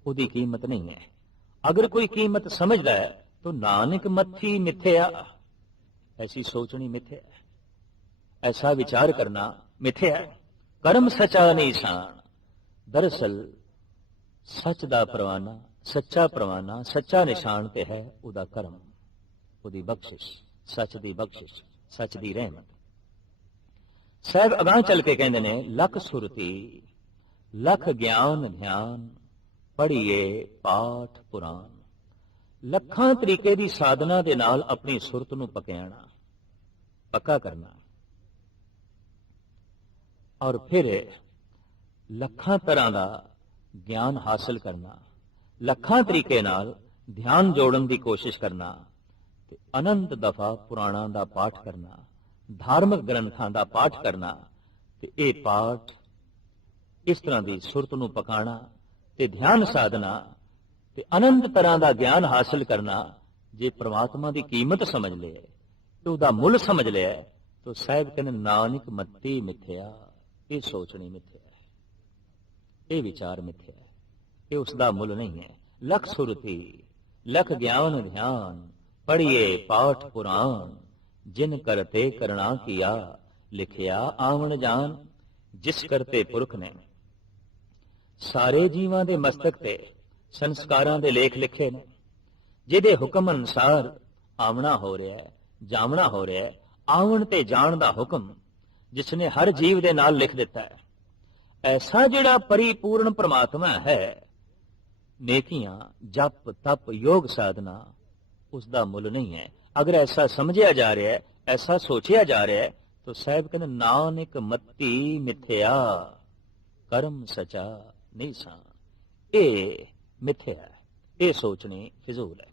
[SPEAKER 1] ਉਹਦੀ ਕੀਮਤ ਨਹੀਂ ਹੈ। ਅਗਰ ਕੋਈ ਕੀਮਤ ਸਮਝਦਾ ਹੈ, ਤਾਂ ਨਾਨਕ ਮੱਥੀ ਮਿੱਥਿਆ। ਐਸੀ ਸੋਚਣੀ ਮਿੱਥਿਆ। ਐਸਾ ਵਿਚਾਰ ਕਰਨਾ ਮਿੱਥਿਆ। ਕਰਮ ਸਚਾ ਨਹੀਂ ਸਾਨ ਦਰਅਸਲ, ਸੱਚ ਦਾ ਪ੍ਰਵਾਨਾ, ਸੱਚਾ ਪ੍ਰਵਾਨਾ, ਸੱਚਾ ਨਿਸ਼ਾਨ ਤੇ ਹੈ ਉਹਦਾ ਕਰਮ। ਉਹਦੀ ਬਖਸ਼ਿਸ਼, ਸੱਚ ਦੀ ਬਖਸ਼ਿਸ਼, ਸੱਚ ਦੀ ਰਹਿਮਤ। ਸਾਹਿਬ ਅਗਾਹ ਚੱਲ ਕੇ ਕਹਿੰਦੇ ਨੇ, ਲੱਖ ਸੁਰਤੀ, ਲੱਖ ਗਿਆਨ ਧਿਆਨ। ਪੜ੍ਹੀਏ ਪਾਠ ਪੁਰਾਣ। ਲੱਖਾਂ ਤਰੀਕੇ ਦੀ ਸਾਧਨਾ ਦੇ ਨਾਲ ਆਪਣੀ ਸੁਰਤ ਨੂੰ ਪਕਿਆਣਾ ਪੱਕਾ ਕਰਨਾ। ਔਰ ਫਿਰ ਲੱਖਾਂ ਤਰ੍ਹਾਂ ਦਾ ਗਿਆਨ ਹਾਸਲ ਕਰਨਾ, ਲੱਖਾਂ ਤਰੀਕੇ ਨਾਲ ਧਿਆਨ ਜੋੜਨ ਦੀ ਕੋਸ਼ਿਸ਼ ਕਰਨਾ ਤੇ ਅਨੰਤ ਦਫਾ ਪੁਰਾਣਾਂ ਦਾ ਪਾਠ ਕਰਨਾ, ਧਾਰਮਿਕ ਗ੍ਰੰਥਾਂ ਦਾ ਪਾਠ ਕਰਨਾ ਤੇ ਇਹ ਪਾਠ ਇਸ ਤਰ੍ਹਾਂ ਦੀ ਸੁਰਤ ਨੂੰ ਪਕਾਣਾ ਤੇ ਧਿਆਨ ਸਾਧਨਾ ਤੇ ਅਨੰਤ ਤਰ੍ਹਾਂ ਦਾ ਗਿਆਨ ਹਾਸਲ ਕਰਨਾ ਜੇ ਪ੍ਰਮਾਤਮਾ ਦੀ ਕੀਮਤ ਸਮਝ ਲਿਆ ਤੇ ਉਹਦਾ ਮੁੱਲ ਸਮਝ ਲਿਆ, ਤਾਂ ਸਾਹਿਬ ਕਹਿੰਦੇ, ਨਾਨਕ ਮੱਤੀ ਮਿੱਥਿਆ, ਇਹ ਸੋਚਣੀ ਮਿੱਥਿਆ ਹੈ, ਇਹ ਵਿਚਾਰ ਮਿੱਥਿਆ ਹੈ, ਇਹ ਉਸ ਦਾ ਮੁੱਲ ਨਹੀਂ ਹੈ। ਲਖ ਸੁਰਤੀ, ਲਖ ਗਿਆਨ ਧਿਆਨ, ਪੜ੍ਹੀਏ ਪਾਠ ਪੁਰਾਣ, ਜਿਨ ਕਰਤੇ ਕਰਣਾ ਕੀਆ, ਲਿਖਿਆ ਆਵਣ ਜਾਨ, ਜਿਸ ਕਰਤੇ ਪੁਰਖ ਨੇ ਸਾਰੇ ਜੀਵਾਂ ਦੇ ਮਸਤਕ ਤੇ ਸੰਸਕਾਰਾਂ ਦੇ ਲੇਖ ਲਿਖੇ ਨੇ, ਜਿਹਦੇ ਹੁਕਮ ਅਨਸਾਰ ਆਵਣਾ ਹੋ ਰਿਹਾ ਹੈ, ਜਾਵਣਾ ਹੋ ਰਿਹਾ ਹੈ, ਆਵਣ ਤੇ ਜਾਣ ਦਾ ਹੁਕਮ ਜਿਸ ਨੇ ਹਰ ਜੀਵ ਦੇ ਨਾਲ ਲਿਖ ਦਿੱਤਾ ਹੈ। ਐਸਾ ਜਿਹੜਾ ਪਰਿਪੂਰਨ ਪ੍ਰਮਾਤਮਾ ਹੈ, ਨੇਕੀਆਂ ਜਪ ਤਪ ਯੋਗ ਸਾਧਨਾ ਉਸ ਦਾ ਮੁੱਲ ਨਹੀਂ ਹੈ। ਅਗਰ ਐਸਾ ਸਮਝਿਆ ਜਾ ਰਿਹਾ ਹੈ, ਐਸਾ ਸੋਚਿਆ ਜਾ ਰਿਹਾ ਹੈ, ਤਾਂ ਸਾਹਿਬ ਕਹਿੰਦੇ, ਨਾਨਕ ਮਤੀ ਮਿਥਿਆ ਕਰਮ ਸਚਾ। ਨਹੀਂ ਸਾਂ ਇਹ ਮਿਥਿਆ ਹੈ ਇਹ ਸੋਚਣੀ ਫਿਜ਼ੂਲ ਹੈ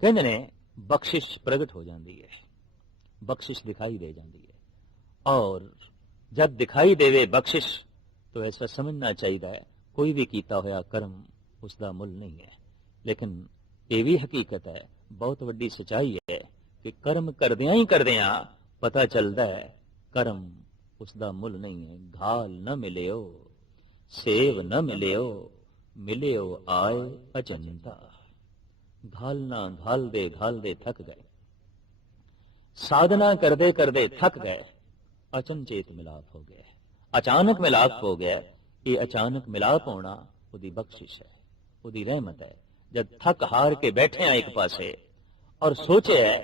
[SPEAKER 1] ਕਹਿੰਦੇ ਨੇ ਬਖਸ਼ਿਸ਼ ਪ੍ਰਗਟ ਹੋ ਜਾਂਦੀ ਹੈ ਬਖਸ਼ਿਸ਼ ਦਿਖਾਈ ਦੇ ਜਾਂਦੀ ਹੈ ਔਰ ਜਦ ਦਿਖਾਈ ਦੇਵੇ ਬਖਸ਼ਿਸ਼ तो ऐसा समझना ਚਾਹੀਦਾ ਹੈ ਕੋਈ ਵੀ ਕੀਤਾ ਹੋਇਆ ਕਰਮ ਉਸ ਦਾ ਮੁੱਲ ਨਹੀਂ ਹੈ ਲੇਕਿਨ ਇਹ ਵੀ ਹਕੀਕਤ ਹੈ ਬਹੁਤ ਵੱਡੀ ਸਚਾਈ ਹੈ ਕਿ ਕਰਮ ਕਰਦਿਆਂ ਹੀ ਕਰਦਿਆਂ ਪਤਾ ਚੱਲਦਾ ਹੈ ਕਰਮ ਉਸ ਦਾ ਮੁੱਲ ਨਹੀਂ ਹੈ ਘਾਲ ਨਾ ਮਿਲਿਓ ਸੇਵ ਨਾ ਮਿਲਿਓ ਮਿਲਿਓ ਆਏ ਅਚੰਤਾ ਘਾਲਣਾ ਘਾਲਦੇ ਘਾਲਦੇ ਥੱਕ ਗਏ। ਸਾਧਨਾ ਕਰਦੇ ਕਰਦੇ ਥੱਕ ਗਏ, ਅਚਨਚੇਤ ਮਿਲਾਪ ਹੋ ਗਿਆ। ਅਚਾਨਕ ਮਿਲਾਪ ਹੋ ਗਿਆ, ਇਹ ਅਚਾਨਕ ਮਿਲਾਪ ਹੋਣਾ ਉਹਦੀ ਬਖਸ਼ਿਸ਼ ਹੈ, ਉਹਦੀ ਰਹਿਮਤ ਹੈ। ਜਦ ਥੱਕ ਹਾਰ ਕੇ ਬੈਠੇ ਆ ਇੱਕ ਪਾਸੇ ਔਰ ਸੋਚਿਆ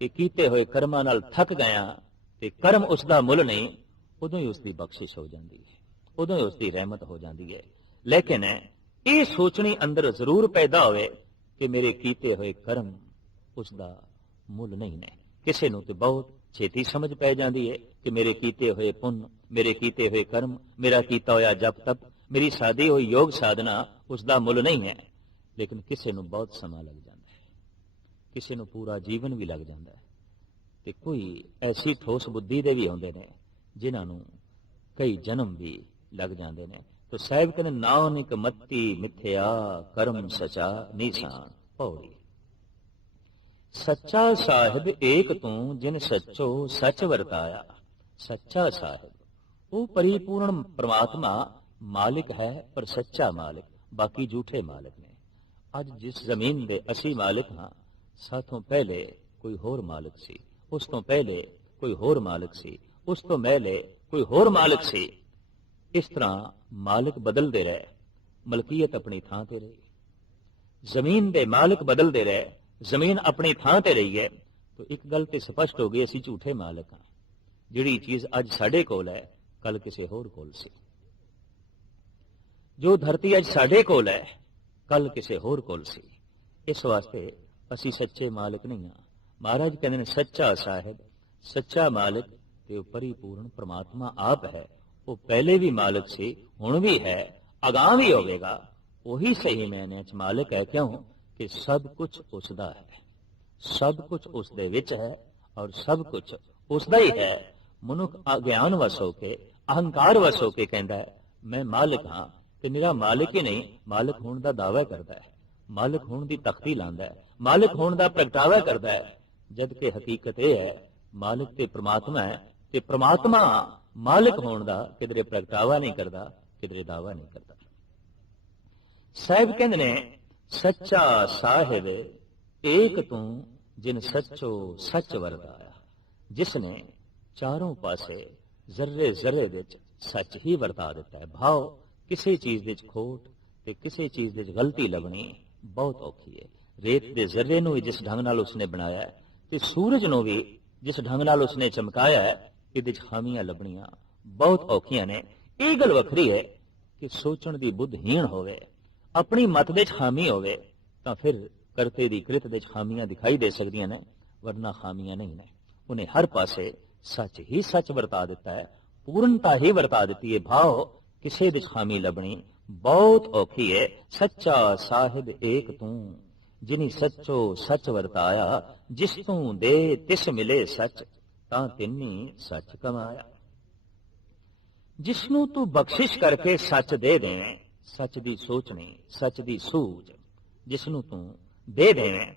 [SPEAKER 1] ਕਿ ਕੀਤੇ ਹੋਏ ਕਰਮਾਂ ਨਾਲ ਥੱਕ ਗਿਆ ਤੇ ਕਰਮ ਉਸ ਦਾ ਮੁੱਲ ਨਹੀਂ, ਉਦੋਂ ਹੀ ਉਸ ਦੀ ਬਖਸ਼ਿਸ਼ ਹੋ ਜਾਂਦੀ ਹੈ। ਉਦੋਂ ਹੀ ਉਸ ਦੀ ਰਹਿਮਤ ਹੋ ਜਾਂਦੀ ਹੈ। ਲੇਕਿਨ ਇਹ ਸੋਚਣੀ ਅੰਦਰ ਜ਼ਰੂਰ ਪੈਦਾ ਹੋਵੇ ਕਿ ਮੇਰੇ ਕੀਤੇ ਹੋਏ ਕਰਮ ਉਸ ਦਾ ਮੁੱਲ ਨਹੀਂ ਨੇ। ਕਿਸੇ ਨੂੰ ਤੇ ਬਹੁਤ ਛੇਤੀ ਸਮਝ ਪੈ ਜਾਂਦੀ ਹੈ ਕਿ ਮੇਰੇ ਕੀਤੇ ਹੋਏ ਪੁੰਨ ਮੇਰੇ ਕੀਤੇ ਹੋਏ ਕਰਮ ਮੇਰਾ ਕੀਤਾ ਹੋਇਆ ਜਪ ਤਪ ਮੇਰੀ ਸਾਦੀ ਹੋਈ ਯੋਗ ਸਾਧਨਾ ਉਸ ਦਾ ਮੁੱਲ ਨਹੀਂ ਹੈ। ਲੇਕਿਨ ਕਿਸੇ ਨੂੰ ਬਹੁਤ ਸਮਾਂ ਲੱਗ ਜਾਂਦਾ ਹੈ। ਕਿਸੇ ਨੂੰ ਪੂਰਾ ਜੀਵਨ ਵੀ ਲੱਗ ਜਾਂਦਾ ਹੈ। ਤੇ ਕੋਈ ਐਸੀ ਠੋਸ ਬੁੱਧੀ ਦੇ ਵੀ ਹੁੰਦੇ ਨੇ ਜਿਨ੍ਹਾਂ ਨੂੰ ਕਈ ਜਨਮ ਵੀ ਲੱਗ ਜਾਂਦੇ ਨੇ। ਤੋ ਸਾਹਿਬ ਕਹਿੰਦੇ, ਨਾਨਕ ਮੱਤੀ ਮਿਥਿਆ ਕਰਮ ਸਚਾ ਨਿਸ਼ਾਨ, ਪੌੜੀ। ਸੱਚਾ ਸਾਹਿਬ ਏਕ ਤੂੰ ਜਿਨ ਸੱਚੋ ਸੱਚ ਵਰਤਾਇਆ। ਸੱਚਾ ਸਾਹਿਬ, ਉਹ ਪਰਿਪੂਰਨ ਪ੍ਰਮਾਤਮਾ ਮਾਲਿਕ ਹੈ, ਪਰ ਸੱਚਾ ਮਾਲਿਕ, ਬਾਕੀ ਝੂਠੇ ਮਾਲਕ ਨੇ। ਅੱਜ ਜਿਸ ਜ਼ਮੀਨ ਦੇ ਅਸੀਂ ਮਾਲਿਕ ਹਾਂ, ਸਾਥੋਂ ਪਹਿਲੇ ਕੋਈ ਹੋਰ ਮਾਲਕ ਸੀ, ਉਸ ਤੋਂ ਪਹਿਲੇ ਕੋਈ ਹੋਰ ਮਾਲਕ ਸੀ, ਉਸ ਤੋਂ ਪਹਿਲੇ ਕੋਈ ਹੋਰ ਮਾਲਿਕ ਸੀ। ਇਸ ਤਰ੍ਹਾਂ ਮਾਲਕ ਬਦਲਦੇ ਰਹੇ, ਮਲਕੀਅਤ ਆਪਣੀ ਥਾਂ ਤੇ ਰਹੀ। ਜ਼ਮੀਨ ਦੇ ਮਾਲਕ ਬਦਲਦੇ ਰਹੇ, ਜ਼ਮੀਨ ਆਪਣੀ ਥਾਂ ਤੇ ਰਹੀ ਹੈ। ਤਾਂ ਇੱਕ ਗੱਲ ਤੇ ਸਪਸ਼ਟ ਹੋ ਗਈ, ਅਸੀਂ ਝੂਠੇ ਮਾਲਕ ਹਾਂ। ਜਿਹੜੀ ਚੀਜ਼ ਅੱਜ ਸਾਡੇ ਕੋਲ ਹੈ ਕੱਲ ਕਿਸੇ ਹੋਰ ਕੋਲ ਸੀ। ਜੋ ਧਰਤੀ ਅੱਜ ਸਾਡੇ ਕੋਲ ਹੈ ਕੱਲ ਕਿਸੇ ਹੋਰ ਕੋਲ ਸੀ। ਇਸ ਵਾਸਤੇ ਅਸੀਂ ਸੱਚੇ ਮਾਲਕ ਨਹੀਂ ਹਾਂ। ਮਹਾਰਾਜ ਕਹਿੰਦੇ ਨੇ, ਸੱਚਾ ਸਾਹਿਬ, ਸੱਚਾ ਮਾਲਕ ਤੇ ਉਹ ਪਰਿਪੂਰਨ ਪ੍ਰਮਾਤਮਾ ਆਪ ਹੈ। ਉਹ ਪਹਿਲੇ ਵੀ ਮਾਲਕ ਸੀ, ਹੁਣ ਵੀ ਹੈ, ਅਗਾਹ ਵੀ ਹੋਵੇਗਾ। ਉਹੀ ਸਹੀ ਮੈਨੇ ਚ ਮਾਲਕ ਹੈ, ਕਿਉਂ? ਕਿ ਸਭ ਕੁਝ ਉਸ ਦਾ ਹੈ। ਸਭ ਕੁਝ ਉਸ ਦੇ ਵਿੱਚ ਹੈ ਔਰ ਸਭ ਕੁਝ ਉਸ ਦਾ ਹੀ ਹੈ। ਮਨੁੱਖ ਅਗਿਆਨ ਵਸ ਹੋ ਕੇ, ਅਹੰਕਾਰ ਵਸ ਹੋ ਕੇ ਕਹਿੰਦਾ ਹੈ, ਮੈਂ ਮਾਲਕ ਹਾਂ, ਤੇ ਮੇਰਾ ਮਾਲਕ ਹੀ ਨਹੀਂ, ਮਾਲਕ ਹੋਣ ਦਾ ਦਾਅਵਾ ਕਰਦਾ ਹੈ। ਮਾਲਕ ਹੋਣ ਦੀ ਤਖਤੀ ਲਾਂਦਾ ਹੈ, ਮਾਲਕ ਹੋਣ ਦਾ ਪ੍ਰਗਟਾਵਾ ਕਰਦਾ ਹੈ। ਜਦ ਕਿ ਹਕੀਕਤ ਇਹ ਹੈ, ਮਾਲਕ ਤੇ ਪ੍ਰਮਾਤਮਾ ਹੈ ਤੇ ਪ੍ਰਮਾਤਮਾ ਮਾਲਕ ਹੋਣ ਦਾ ਕਿਧਰੇ ਪ੍ਰਗਟਾਵਾ ਨਹੀਂ ਕਰਦਾ ਕਿਧਰੇ ਦਾਅਵਾ ਨਹੀਂ ਕਰਦਾ। ਸਾਹਿਬ ਕਹਿੰਦੇ ਨੇ ਸੱਚਾ ਸਾਹਿਬ ਏਕ ਤੂੰ ਜਿਨ ਸੱਚੋ ਸੱਚ ਵਰਤਾਇਆ ਜਿਸ ਨੇ ਚਾਰੋਂ ਪਾਸੇ ਜ਼ਰਰੇ ਜ਼ਰਰੇ ਵਿੱਚ ਸੱਚ ਹੀ ਵਰਤਾ ਦਿੱਤਾ ਹੈ। ਭਾਵ ਕਿਸੇ ਚੀਜ਼ ਵਿੱਚ ਖੋਟ ਤੇ ਕਿਸੇ ਚੀਜ਼ ਵਿੱਚ ਗਲਤੀ ਲੱਭਣੀ ਬਹੁਤ ਔਖੀ ਹੈ। ਰੇਤ ਦੇ ਜ਼ਰਰੇ ਨੂੰ ਜਿਸ ਢੰਗ ਨਾਲ ਉਸਨੇ ਬਣਾਇਆ ਤੇ ਸੂਰਜ ਨੂੰ ਵੀ ਜਿਸ ਢੰਗ ਨਾਲ ਉਸਨੇ ਚਮਕਾਇਆ ਹੈ ਇਹਦੇ ਚ ਖਾਮੀਆਂ ਲੱਭਣੀਆਂ ਬਹੁਤ ਔਖੀਆਂ ਨੇ। ਇਹ ਗੱਲ ਵੱਖਰੀ ਹੈ ਕਿ ਸੋਚਣ ਦੀ ਬੁੱਧਹੀਣ ਹੋਵੇ, ਆਪਣੀ ਮਤ ਦੇ ਵਿੱਚ ਖਾਮੀ ਹੋਵੇ, ਤਾਂ ਫਿਰ ਕਰਤੇ ਦੀ ਕ੍ਰਿਤ ਦੇ ਵਿੱਚ ਖਾਮੀਆਂ ਦਿਖਾਈ ਦੇ ਸਕਦੀਆਂ ਨੇ, ਵਰਨਾ ਖਾਮੀਆਂ ਨਹੀਂ ਨੇ। ਉਹਨੇ ਹਰ ਪਾਸੇ ਸੱਚ ਹੀ ਸੱਚ ਵਰਤਾ ਦਿੱਤਾ ਹੈ, ਪੂਰਨਤਾ ਹੀ ਵਰਤਾ ਦਿੱਤੀ ਹੈ। ਭਾਵ ਕਿਸੇ ਦੇ ਖਾਮੀ ਲੱਭਣੀ ਬਹੁਤ ਔਖੀ ਹੈ। ਸੱਚਾ ਸਾਹਿਬ ਏਕ ਤੂੰ, ਜਿਨੀ ਸੱਚੋ ਸੱਚ ਵਰਤਾਇਆ, ਜਿਸ ਤੂੰ ਦੇ ਤਿਸ ਮਿਲੇ ਸੱਚ। ਤਾਂ ਤਿੰਨੀ ਸੱਚ ਕਮਾਇਆ। ਜਿਸ ਨੂੰ ਤੂੰ ਬਖਸ਼ਿਸ਼ ਕਰਕੇ ਸੱਚ ਦੇ ਦੇਵੇਂ, ਸੱਚ ਦੀ ਸੋਚਣੀ ਸੱਚ ਦੀ ਸੂਝ ਜਿਸ ਨੂੰ ਤੂੰ ਦੇ ਦੇਵੇਂ,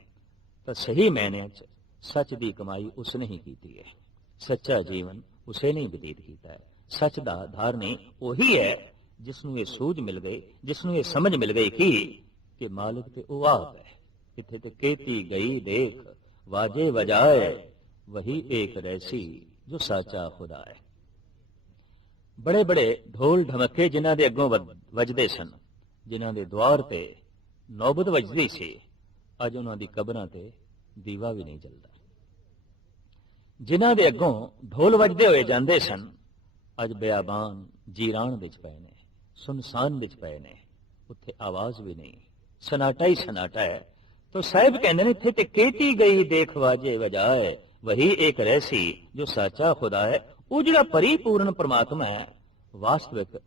[SPEAKER 1] ਤਾਂ ਸਹੀ ਮੈਨੇ ਚ ਸੱਚ ਦੀ ਕਮਾਈ ਉਸਨੇ ਹੀ ਕੀਤੀ ਹੈ। ਸੱਚਾ ਜੀਵਨ ਉਸੇ ਨੇ ਬਤੀਤ ਕੀਤਾ ਹੈ। ਸੱਚ ਦਾ ਧਾਰਨੀ ਉਹੀ ਹੈ ਜਿਸ ਨੂੰ ਇਹ ਸੂਝ ਮਿਲ ਗਈ ਜਿਸ ਨੂੰ ਇਹ ਸਮਝ ਮਿਲ ਗਈ ਕਿ ਕਿ ਮਾਲਕ ਤੇ ਉਹ ਆਪ ਹੈ। ਇੱਥੇ ਤੇ ਕੀਤੀ ਗਈ ਦੇਖ, ਵਾਜੇ ਵਜਾਏ ਵਹੀ ਏਕ ਰੈਸੀ ਜੋ ਸਾਚਾ ਖੁਦਾ ਹੈ ਬੜੇ ਬੜੇ ਢੋਲ ਢਮਕੇ ਜਿਨ੍ਹਾਂ ਦੇ ਅੱਗੋਂ ਵੱਜ- ਵੱਜਦੇ ਸਨ ਜਿਨ੍ਹਾਂ ਦੇ ਦੁਆਰ ਤੇ ਨੌਬਤ ਵੱਜਦੀ ਸੀ ਅੱਜ ਉਹਨਾਂ ਦੀ ਕਬਰਾਂ ਤੇ ਦੀਵਾ ਵੀ ਨਹੀਂ ਜਲਦਾ ਜਿਨ੍ਹਾਂ ਦੇ ਅੱਗੋਂ ਢੋਲ ਵੱਜਦੇ ਹੋਏ ਜਾਂਦੇ ਸਨ ਅੱਜ ਬਿਆਬਾਨ ਜੀਰਾਨ ਵਿੱਚ ਪਏ ਨੇ ਸੁਨਸਾਨ ਵਿੱਚ ਪਏ ਨੇ ਉੱਥੇ ਆਵਾਜ਼ ਵੀ ਨਹੀਂ ਸਨਾਟਾ ਹੀ ਸਨਾਟਾ ਹੈ ਤੋ ਸਾਹਿਬ ਕਹਿੰਦੇ ਨੇ ਇੱਥੇ ਤੇ ਕੀਤੀ ਗਈ ਦੇਖ ਵਾਜੇ ਵਜਾਏ ਵਹੀ ਇੱਕ ਰਹਿਸੀ ਜੋ ਸਾਚਾ ਖੁਦਾ ਹੈ ਉਹ ਜਿਹੜਾ ਪਰਿਪੂਰਨ ਪ੍ਰਮਾਤਮਾ ਹੈ ਵਾਸਤਵਿਕ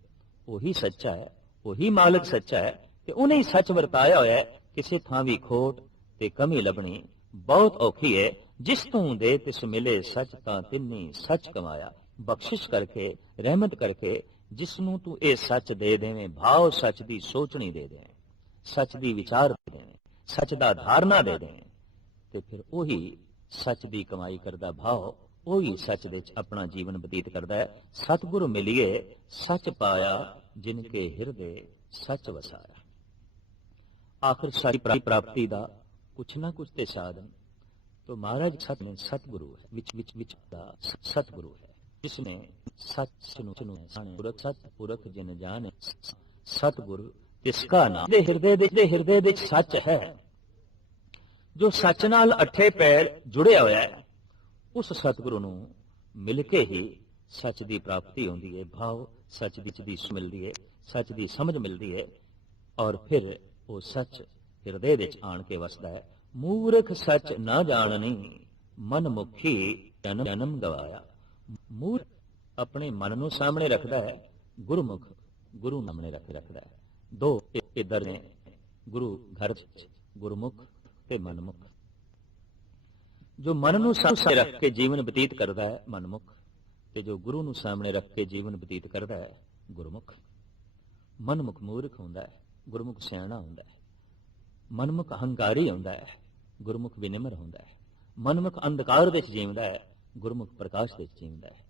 [SPEAKER 1] ਉਹੀ ਸੱਚਾ ਹੈ ਉਹੀ ਮਾਲਕ ਸੱਚਾ ਹੈ ਤੇ ਉਹਨੇ ਹੀ ਸੱਚ ਵਰਤਾਇਆ ਹੋਇਆ ਹੈ ਕਿਸੇ ਥਾਂ ਵੀ ਖੋਟ ਤੇ ਕਮੀ ਲੱਭਣੀ ਬਹੁਤ ਔਖੀ ਹੈ ਜਿਸ ਤੋਂ ਦੇ ਤਿਸ ਮਿਲੇ ਸੱਚ ਤਾਂ ਤਿੰਨੀ ਸੱਚ ਕਮਾਇਆ ਬਖਸ਼ਿਸ਼ ਕਰਕੇ ਰਹਿਮਤ ਕਰਕੇ ਜਿਸ ਨੂੰ ਤੂੰ ਇਹ ਸੱਚ ਦੇ ਦੇਵੇਂ ਭਾਵ ਸੱਚ ਦੀ ਸੋਚਣੀ ਦੇ ਦੇਵੇਂ ਸੱਚ ਦੀ ਵਿਚਾਰ ਦੇ ਦੇਵੇਂ ਸੱਚ ਦਾ ਧਾਰਨਾ ਦੇ ਦੇਵੇਂ ਤੇ ਫਿਰ ਉਹੀ ਸੱਚ ਦੀ ਕਮਾਈ ਕਰਦਾ ਭਾਉ, ਉਹ ਹੀ ਸੱਚ ਵਿੱਚ ਆਪਣਾ ਜੀਵਨ ਬਤੀਤ ਕਰਦਾ ਹੈ। ਸਤਿਗੁਰੂ ਮਿਲਿਏ, ਸੱਚ ਪਾਇਆ ਜਿਨ ਕੇ ਹਿਰਦੇ ਸੱਚ ਵਸਾਇਆ। ਆਖਰ ਸਾਰੀ ਪ੍ਰਾਪਤੀ ਦਾ ਕੁਛ ਨਾ ਕੁਛ ਤੇ ਸਾਧਨ। ਤੋ ਮਹਾਰਾਜ ਸਤ ਨੇ ਸਤਿਗੁਰੂ ਹੈ, ਵਿੱਚ ਵਿੱਚ ਵਿੱਚ ਦਾ ਸਤਿਗੁਰੂ ਹੈ। ਜਿਸ ਨੇ ਸੱਚ ਨੂੰ ਸੁਣੋ ਹਿਰਦੇ ਹਿਰਦੇ ਵਿੱਚ ਸੱਚ ਹੈ ਜੋ ਸੱਚ ਨਾਲ ਅੱਠੇ ਪੈਰ ਜੁੜਿਆ ਹੋਇਆ ਹੈ, ਉਸ ਸਤਿਗੁਰੂ ਨੂੰ ਮਿਲ ਕੇ ਹੀ ਸੱਚ ਦੀ ਪ੍ਰਾਪਤੀ ਹੁੰਦੀ ਹੈ। ਭਾਵ ਸੱਚ ਦੀ ਦੀ ਮਿਲਦੀ ਹੈ, ਸੱਚ ਦੀ ਸਮਝ ਮਿਲਦੀ ਹੈ ਔਰ ਫਿਰ ਉਹ ਸੱਚ ਹਿਰਦੇ ਵਿੱਚ ਆਣ ਕੇ ਵਸਦਾ ਹੈ। ਮੂਰਖ ਸੱਚ ਨਾ ਜਾਣਨੀ, ਮਨ ਮੁਖੀ ਜਨਮ ਜਨਮ ਗਵਾਇਆ। ਮੂਰ ਆਪਣੇ ਮਨ ਨੂੰ ਸਾਹਮਣੇ ਰੱਖਦਾ ਹੈ, ਗੁਰਮੁਖ ਗੁਰੂ ਸਾਹਮਣੇ ਰੱਖ ਰੱਖਦਾ ਹੈ। ਦੋ ਇਧਰ ਨੇ ਗੁਰੂ ਘਰ ਗੁਰਮੁਖ ਤੇ ਮਨਮੁਖ। ਜੋ ਮਨ ਨੂੰ ਸਾਹਮਣੇ ਰੱਖ ਕੇ ਜੀਵਨ ਬਤੀਤ ਕਰਦਾ ਹੈ, ਮਨਮੁਖ। ਤੇ ਜੋ ਗੁਰੂ ਨੂੰ ਸਾਹਮਣੇ ਰੱਖ ਕੇ ਜੀਵਨ ਬਤੀਤ ਕਰਦਾ ਹੈ, ਗੁਰਮੁਖ। ਮਨਮੁਖ ਮੂਰਖ ਹੁੰਦਾ ਹੈ, ਗੁਰਮੁਖ ਸਿਆਣਾ ਹੁੰਦਾ ਹੈ। ਮਨਮੁਖ ਹੰਕਾਰੀ ਹੁੰਦਾ ਹੈ, ਗੁਰਮੁਖ ਵਿਨਮਰ ਹੁੰਦਾ ਹੈ। ਮਨਮੁਖ ਅੰਧਕਾਰ ਵਿੱਚ ਜੀਵਦਾ ਹੈ, ਗੁਰਮੁਖ ਪ੍ਰਕਾਸ਼ ਵਿੱਚ ਜੀਵਦਾ ਹੈ।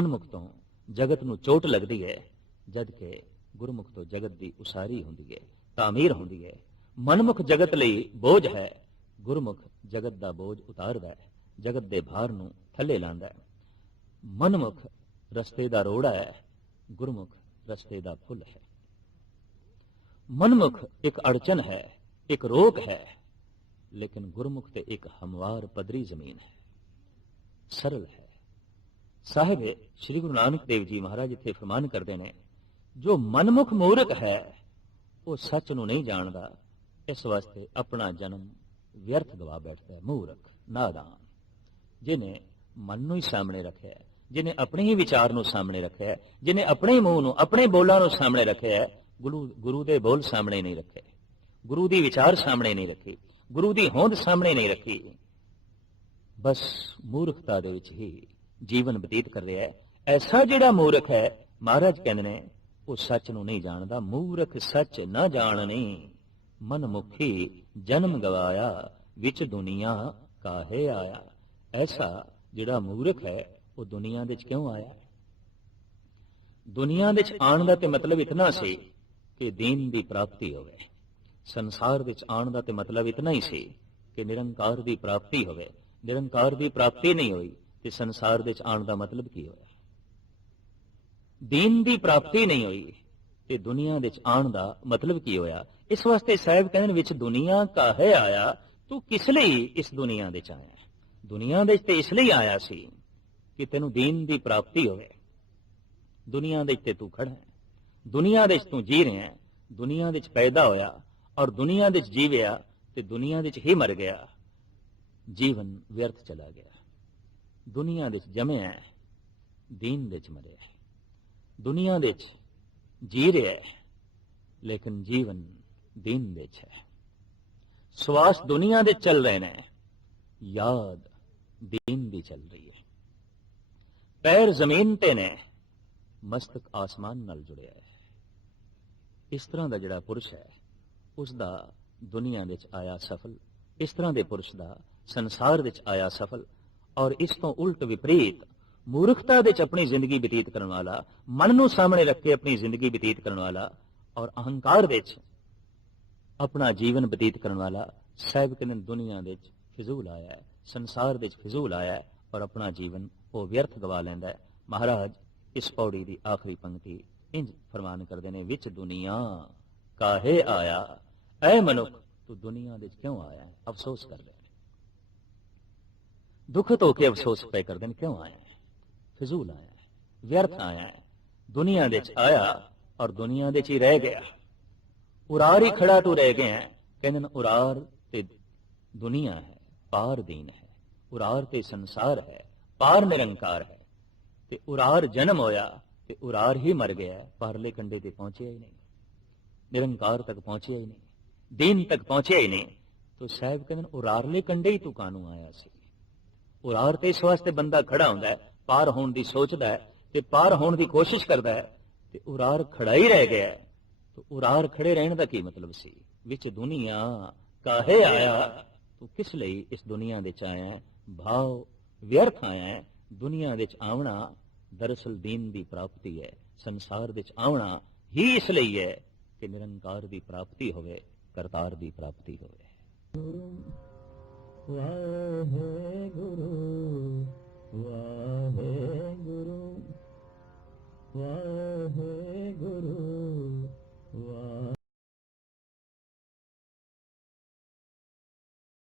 [SPEAKER 1] ਮਨਮੁਖ ਤੋਂ ਜਗਤ ਨੂੰ ਚੋਟ ਲੱਗਦੀ ਹੈ, ਜਦ ਕਿ ਗੁਰਮੁਖ ਤੋਂ ਜਗਤ ਦੀ ਉਸਾਰੀ ਹੁੰਦੀ ਹੈ, ਤਾਮੀਰ ਹੁੰਦੀ ਹੈ। ਮਨਮੁਖ ਜਗਤ ਲਈ ਬੋਝ ਹੈ, ਗੁਰਮੁਖ ਜਗਤ ਦਾ ਬੋਝ ਉਤਾਰਦਾ ਹੈ, ਜਗਤ ਦੇ ਭਾਰ ਨੂੰ ਥੱਲੇ ਲਾਂਦਾ ਹੈ। ਮਨਮੁਖ ਰਸਤੇ ਦਾ ਰੋੜਾ ਹੈ, ਗੁਰਮੁਖ ਰਸਤੇ ਦਾ ਫੁੱਲ ਹੈ। ਮਨਮੁਖ ਇੱਕ ਅੜਚਨ ਹੈ, ਇੱਕ ਰੋਕ ਹੈ, ਲੇਕਿਨ ਗੁਰਮੁਖ ਤੇ ਇੱਕ ਹਮਵਾਰ ਪਦਰੀ ਜ਼ਮੀਨ ਹੈ। ਸਰਲ ਹੈ। ਸਾਹਿਬ, ਸ੍ਰੀ ਗੁਰੂ ਨਾਨਕ ਦੇਵ ਜੀ ਮਹਾਰਾਜ ਇੱਥੇ ਫਰਮਾਨ ਕਰਦੇ ਨੇ, ਜੋ ਮਨਮੁਖ ਮੂਰਖ ਹੈ, ਉਹ ਸੱਚ ਨੂੰ ਨਹੀਂ ਜਾਣਦਾ ਇਸ ਵਾਸਤੇ ਆਪਣਾ ਜਨਮ ਵਿਅਰਥ ਗਵਾ ਬੈਠਦਾ ਹੈ, ਮੂਰਖ, ਨਾਦਾਨ। ਜਿਨੇ ਮਨ ਨੂੰ ਹੀ ਸਾਹਮਣੇ ਰੱਖਿਆ ਹੈ ਜਿਨੇ ਆਪਣੇ ਹੀ ਵਿਚਾਰ ਨੂੰ ਸਾਹਮਣੇ ਰੱਖਿਆ ਹੈ ਜਿਨੇ ਆਪਣੇ ਹੀ ਮੂੰਹ ਨੂੰ, ਆਪਣੇ ਬੋਲਾਂ ਨੂੰ ਸਾਹਮਣੇ ਰੱਖਿਆ ਹੈ, ਗੁਰੂ ਗੁਰੂ ਦੇ ਬੋਲ ਸਾਹਮਣੇ ਨਹੀਂ ਰੱਖੇ। ਗੁਰੂ ਦੀ ਵਿਚਾਰ ਸਾਹਮਣੇ ਨਹੀਂ ਰੱਖੀ, ਗੁਰੂ ਦੀ ਹੋਂਦ ਸਾਹਮਣੇ ਨਹੀਂ ਰੱਖੀ। ਬਸ ਮੂਰਖਤਾ ਦੇ ਵਿੱਚ ਹੀ ਜੀਵਨ ਬਤੀਤ ਕਰ ਰਿਹਾ ਹੈ। ਐਸਾ ਜਿਹੜਾ ਮੂਰਖ ਹੈ, ਮਹਾਰਾਜ ਕਹਿੰਦੇ ਨੇ, ਉਹ ਸੱਚ ਨੂੰ ਨਹੀਂ ਜਾਣਦਾ, ਮੂਰਖ ਸੱਚ ਨਾ ਜਾਣਨੀ ਮਨਮੁਖੀ ਜਨਮ ਗਵਾਇਆ, ਵਿੱਚ ਦੁਨੀਆ ਕਾਹੇ ਆਇਆ। ਐਸਾ ਜਿਹੜਾ ਮੂਰਖ ਹੈ, ਉਹ ਦੁਨੀਆ ਦੇ ਵਿੱਚ ਕਿਉਂ ਆਇਆ? ਦੁਨੀਆ ਦੇ ਵਿੱਚ ਆਉਣ ਦਾ ਤੇ ਮਤਲਬ ਇਤਨਾ ਸੀ ਕਿ ਦੀਨ ਦੀ ਪ੍ਰਾਪਤੀ ਹੋਵੇ। ਸੰਸਾਰ ਵਿੱਚ ਆਉਣ ਦਾ ਤੇ ਮਤਲਬ ਇਤਨਾ ਹੀ ਸੀ ਕਿ ਨਿਰੰਕਾਰ ਦੀ ਪ੍ਰਾਪਤੀ ਹੋਵੇ। ਨਿਰੰਕਾਰ ਦੀ ਪ੍ਰਾਪਤੀ ਨਹੀਂ ਹੋਈ ਤੇ ਸੰਸਾਰ ਵਿੱਚ ਆਉਣ ਦਾ ਮਤਲਬ ਕੀ ਹੋਇਆ? ਦੀਨ ਦੀ ਪ੍ਰਾਪਤੀ ਨਹੀਂ ਹੋਈ ਤੇ ਦੁਨੀਆ ਵਿੱਚ ਆਉਣ ਦਾ ਮਤਲਬ ਕੀ ਹੋਇਆ? ਇਸ ਵਾਸਤੇ ਸਾਹਿਬ ਕਹਿੰਦੇ ਵਿੱਚ ਦੁਨੀਆ ਕਾਹੇ ਆਇਆ ਤੂੰ ਕਿਸ ਲਈ ਇਸ ਦੁਨੀਆ ਦੇ ਚ ਆਇਆ? ਦੁਨੀਆ ਦੇ ਵਿੱਚ ਤੇ ਇਸ ਲਈ ਆਇਆ ਸੀ ਕਿ ਤੈਨੂੰ ਦੀਨ ਦੀ ਪ੍ਰਾਪਤੀ ਹੋਵੇ। ਦੁਨੀਆ ਦੇ ਵਿੱਚ ਤੇ ਤੂੰ ਖੜਾ ਹੈ। ਦੁਨੀਆ ਦੇ ਵਿੱਚ ਤੂੰ ਜੀ ਰਿਹਾ ਹੈ। ਦੁਨੀਆ ਵਿੱਚ ਪੈਦਾ ਹੋਇਆ ਔਰ ਦੁਨੀਆ ਦੇ ਵਿੱਚ ਜੀਵਿਆ ਤੇ ਦੁਨੀਆ ਵਿੱਚ ਹੀ ਮਰ ਗਿਆ। ਜੀਵਨ ਵਿਅਰਥ ਚਲਾ ਗਿਆ। ਦੁਨੀਆ ਵਿੱਚ ਜਮਿਆ ਹੈ, ਦੀਨ ਵਿੱਚ ਮਰਿਆ ਹੈ। ਦੁਨੀਆ ਦੇ ਵਿੱਚ ਜੀ ਰਿਹਾ ਹੈ, ਲੇਕਿਨ ਜੀਵਨ ਦੀਨ ਵਿੱਚ ਹੈ। ਸਵਾਸ ਦੁਨੀਆ ਦੇ ਚੱਲ ਰਹੇ ਨੇ, ਯਾਦ ਦੀਨ ਦੀ ਚੱਲ ਰਹੀ ਹੈ। ਪੈਰ ਜ਼ਮੀਨ ਤੇ ਨੇ, ਮਸਤਕ ਆਸਮਾਨ ਨਾਲ ਜੁੜਿਆ ਹੈ। ਇਸ ਤਰ੍ਹਾਂ ਦਾ ਜਿਹੜਾ ਪੁਰਸ਼ ਹੈ ਉਸ ਦਾ ਦੁਨੀਆ ਵਿੱਚ ਆਇਆ ਸਫਲ, ਇਸ ਤਰ੍ਹਾਂ ਦੇ ਪੁਰਸ਼ ਦਾ ਸੰਸਾਰ ਵਿੱਚ ਆਇਆ ਸਫਲ, ਔਰ ਇਸ ਤੋਂ ਉਲਟ ਵਿਪਰੀਤ ਮੂਰਖਤਾ ਵਿੱਚ ਆਪਣੀ ਜ਼ਿੰਦਗੀ ਬਤੀਤ ਕਰਨ ਵਾਲਾ, ਮਨ ਨੂੰ ਸਾਹਮਣੇ ਰੱਖ ਕੇ ਆਪਣੀ ਜ਼ਿੰਦਗੀ ਬਤੀਤ ਕਰਨ ਵਾਲਾ ਔਰ ਅਹੰਕਾਰ ਵਿੱਚ ਆਪਣਾ ਜੀਵਨ ਬਤੀਤ ਕਰਨ ਵਾਲਾ ਸਾਹਿਬ ਕਹਿੰਦੇ ਨੇ ਦੁਨੀਆ ਦੇ ਵਿੱਚ ਫਿਜ਼ੂਲ ਆਇਆ ਹੈ, ਸੰਸਾਰ ਦੇ ਵਿੱਚ ਫਿਜ਼ੂਲ ਆਇਆ ਹੈ ਔਰ ਆਪਣਾ ਜੀਵਨ ਉਹ ਵਿਅਰਥ ਗਵਾ ਲੈਂਦਾ ਹੈ। ਮਹਾਰਾਜ, ਇਸ ਪੌੜੀ ਦੀ ਆਖਰੀ ਪੰਕਤੀ ਇੰਜ ਫਰਮਾਨ ਕਰਦੇ ਨੇ, ਵਿੱਚ ਦੁਨੀਆ ਕਾਹੇ ਆਇਆ? ਐ ਮਨੁੱਖ, ਤੂੰ ਦੁਨੀਆ ਦੇ ਵਿੱਚ ਕਿਉਂ ਆਇਆ ਅਫਸੋਸ ਕਰ ਰਿਹਾ ਹੈ। ਦੁਖਤ ਹੋ ਕੇ ਅਫਸੋਸ ਪੈ ਕਰਦੇ ਨੇ, ਕਿਉਂ ਆਇਆ ਫਿਜ਼ੂਲ ਆਇਆ ਹੈ ਵਿਅਰਥ ਆਇਆ। ਹੈ ਦੁਨੀਆ ਦੇ ਵਿੱਚ ਆਇਆ ਔਰ ਦੁਨੀਆ ਦੇ ਵਿੱਚ ਹੀ ਰਹਿ ਗਿਆ। ਉਰਾਰ ਹੀ ਖੜਾ ਤੂੰ ਰਹਿ ਗਿਆ। ਕਹਿੰਦੇ ਨੇ ਉਰਾਰ ਤੇ ਦੁਨੀਆ ਹੈ, ਪਾਰ ਦੀਨ ਹੈ। ਉਰਾਰ ਤੇ ਸੰਸਾਰ ਹੈ, ਪਾਰ ਨਿਰੰਕਾਰ ਹੈ। ਤੇ ਉਰਾਰ ਜਨਮ ਹੋਇਆ ਤੇ ਉਰਾਰ ਹੀ ਮਰ ਗਿਆ। ਪਰਲੇ ਕੰਡੇ ਤੇ ਪਹੁੰਚਿਆ ਹੀ ਨਹੀਂ। ਨਿਰੰਕਾਰ ਤੱਕ ਪਹੁੰਚਿਆ ਹੀ ਨਹੀਂ। ਦੀਨ ਤੱਕ ਪਹੁੰਚਿਆ ਹੀ ਨਹੀਂ। ਤੋ ਸਾਹਿਬ ਕਹਿੰਦੇ ਉਰਾਰਲੇ ਕੰਡੇ ਹੀ ਤੂੰ ਕਾਨੂੰ ਆਇਆ ਸੀ? ਉਰਾਰ ਤੇ ਇਸ ਵਾਸਤੇ ਬੰਦਾ ਖੜਾ ਹੁੰਦਾ ਪਾਰ ਹੋਣ ਦੀ ਸੋਚਦਾ ਹੈ ਤੇ ਪਾਰ ਹੋਣ ਦੀ ਕੋਸ਼ਿਸ਼ ਕਰਦਾ ਹੈ ਤੇ ਉਰਾਰ ਖੜਾ ਹੀ ਰਹਿ ਗਿਆ ਹੈ। ਉਰਾਰ ਖੜੇ ਰਹਿਣ ਦਾ ਕੀ ਮਤਲਬ ਸੀ? ਵਿੱਚ ਦੁਨੀਆ ਕਾਹੇ ਆਇਆ? ਤੂੰ ਕਿਸ ਲਈ ਇਸ ਦੁਨੀਆ ਦੇ ਚ ਆਇਆ ਹੈ? ਭਾਵ ਵਿਅਰਥ ਆਇਆ ਦੁਨੀਆ ਦੇ ਚ ਆਉਣਾ ਦਰਅਸਲ ਦੀਨ ਦੀ ਪ੍ਰਾਪਤੀ ਹੈ। ਸੰਸਾਰ ਦੇ ਚ ਆਉਣਾ ਹੀ ਇਸ ਲਈ ਹੈ ਕਿ ਨਿਰੰਕਾਰ ਦੀ ਪ੍ਰਾਪਤੀ ਹੋਵੇ, ਕਰਤਾਰ ਦੀ ਪ੍ਰਾਪਤੀ ਹੋਵੇ। ਵਾਹਿਗੁਰੂ। ਵਾਹਿਗੁਰੂ ਵਾਹਿਗੁਰੂ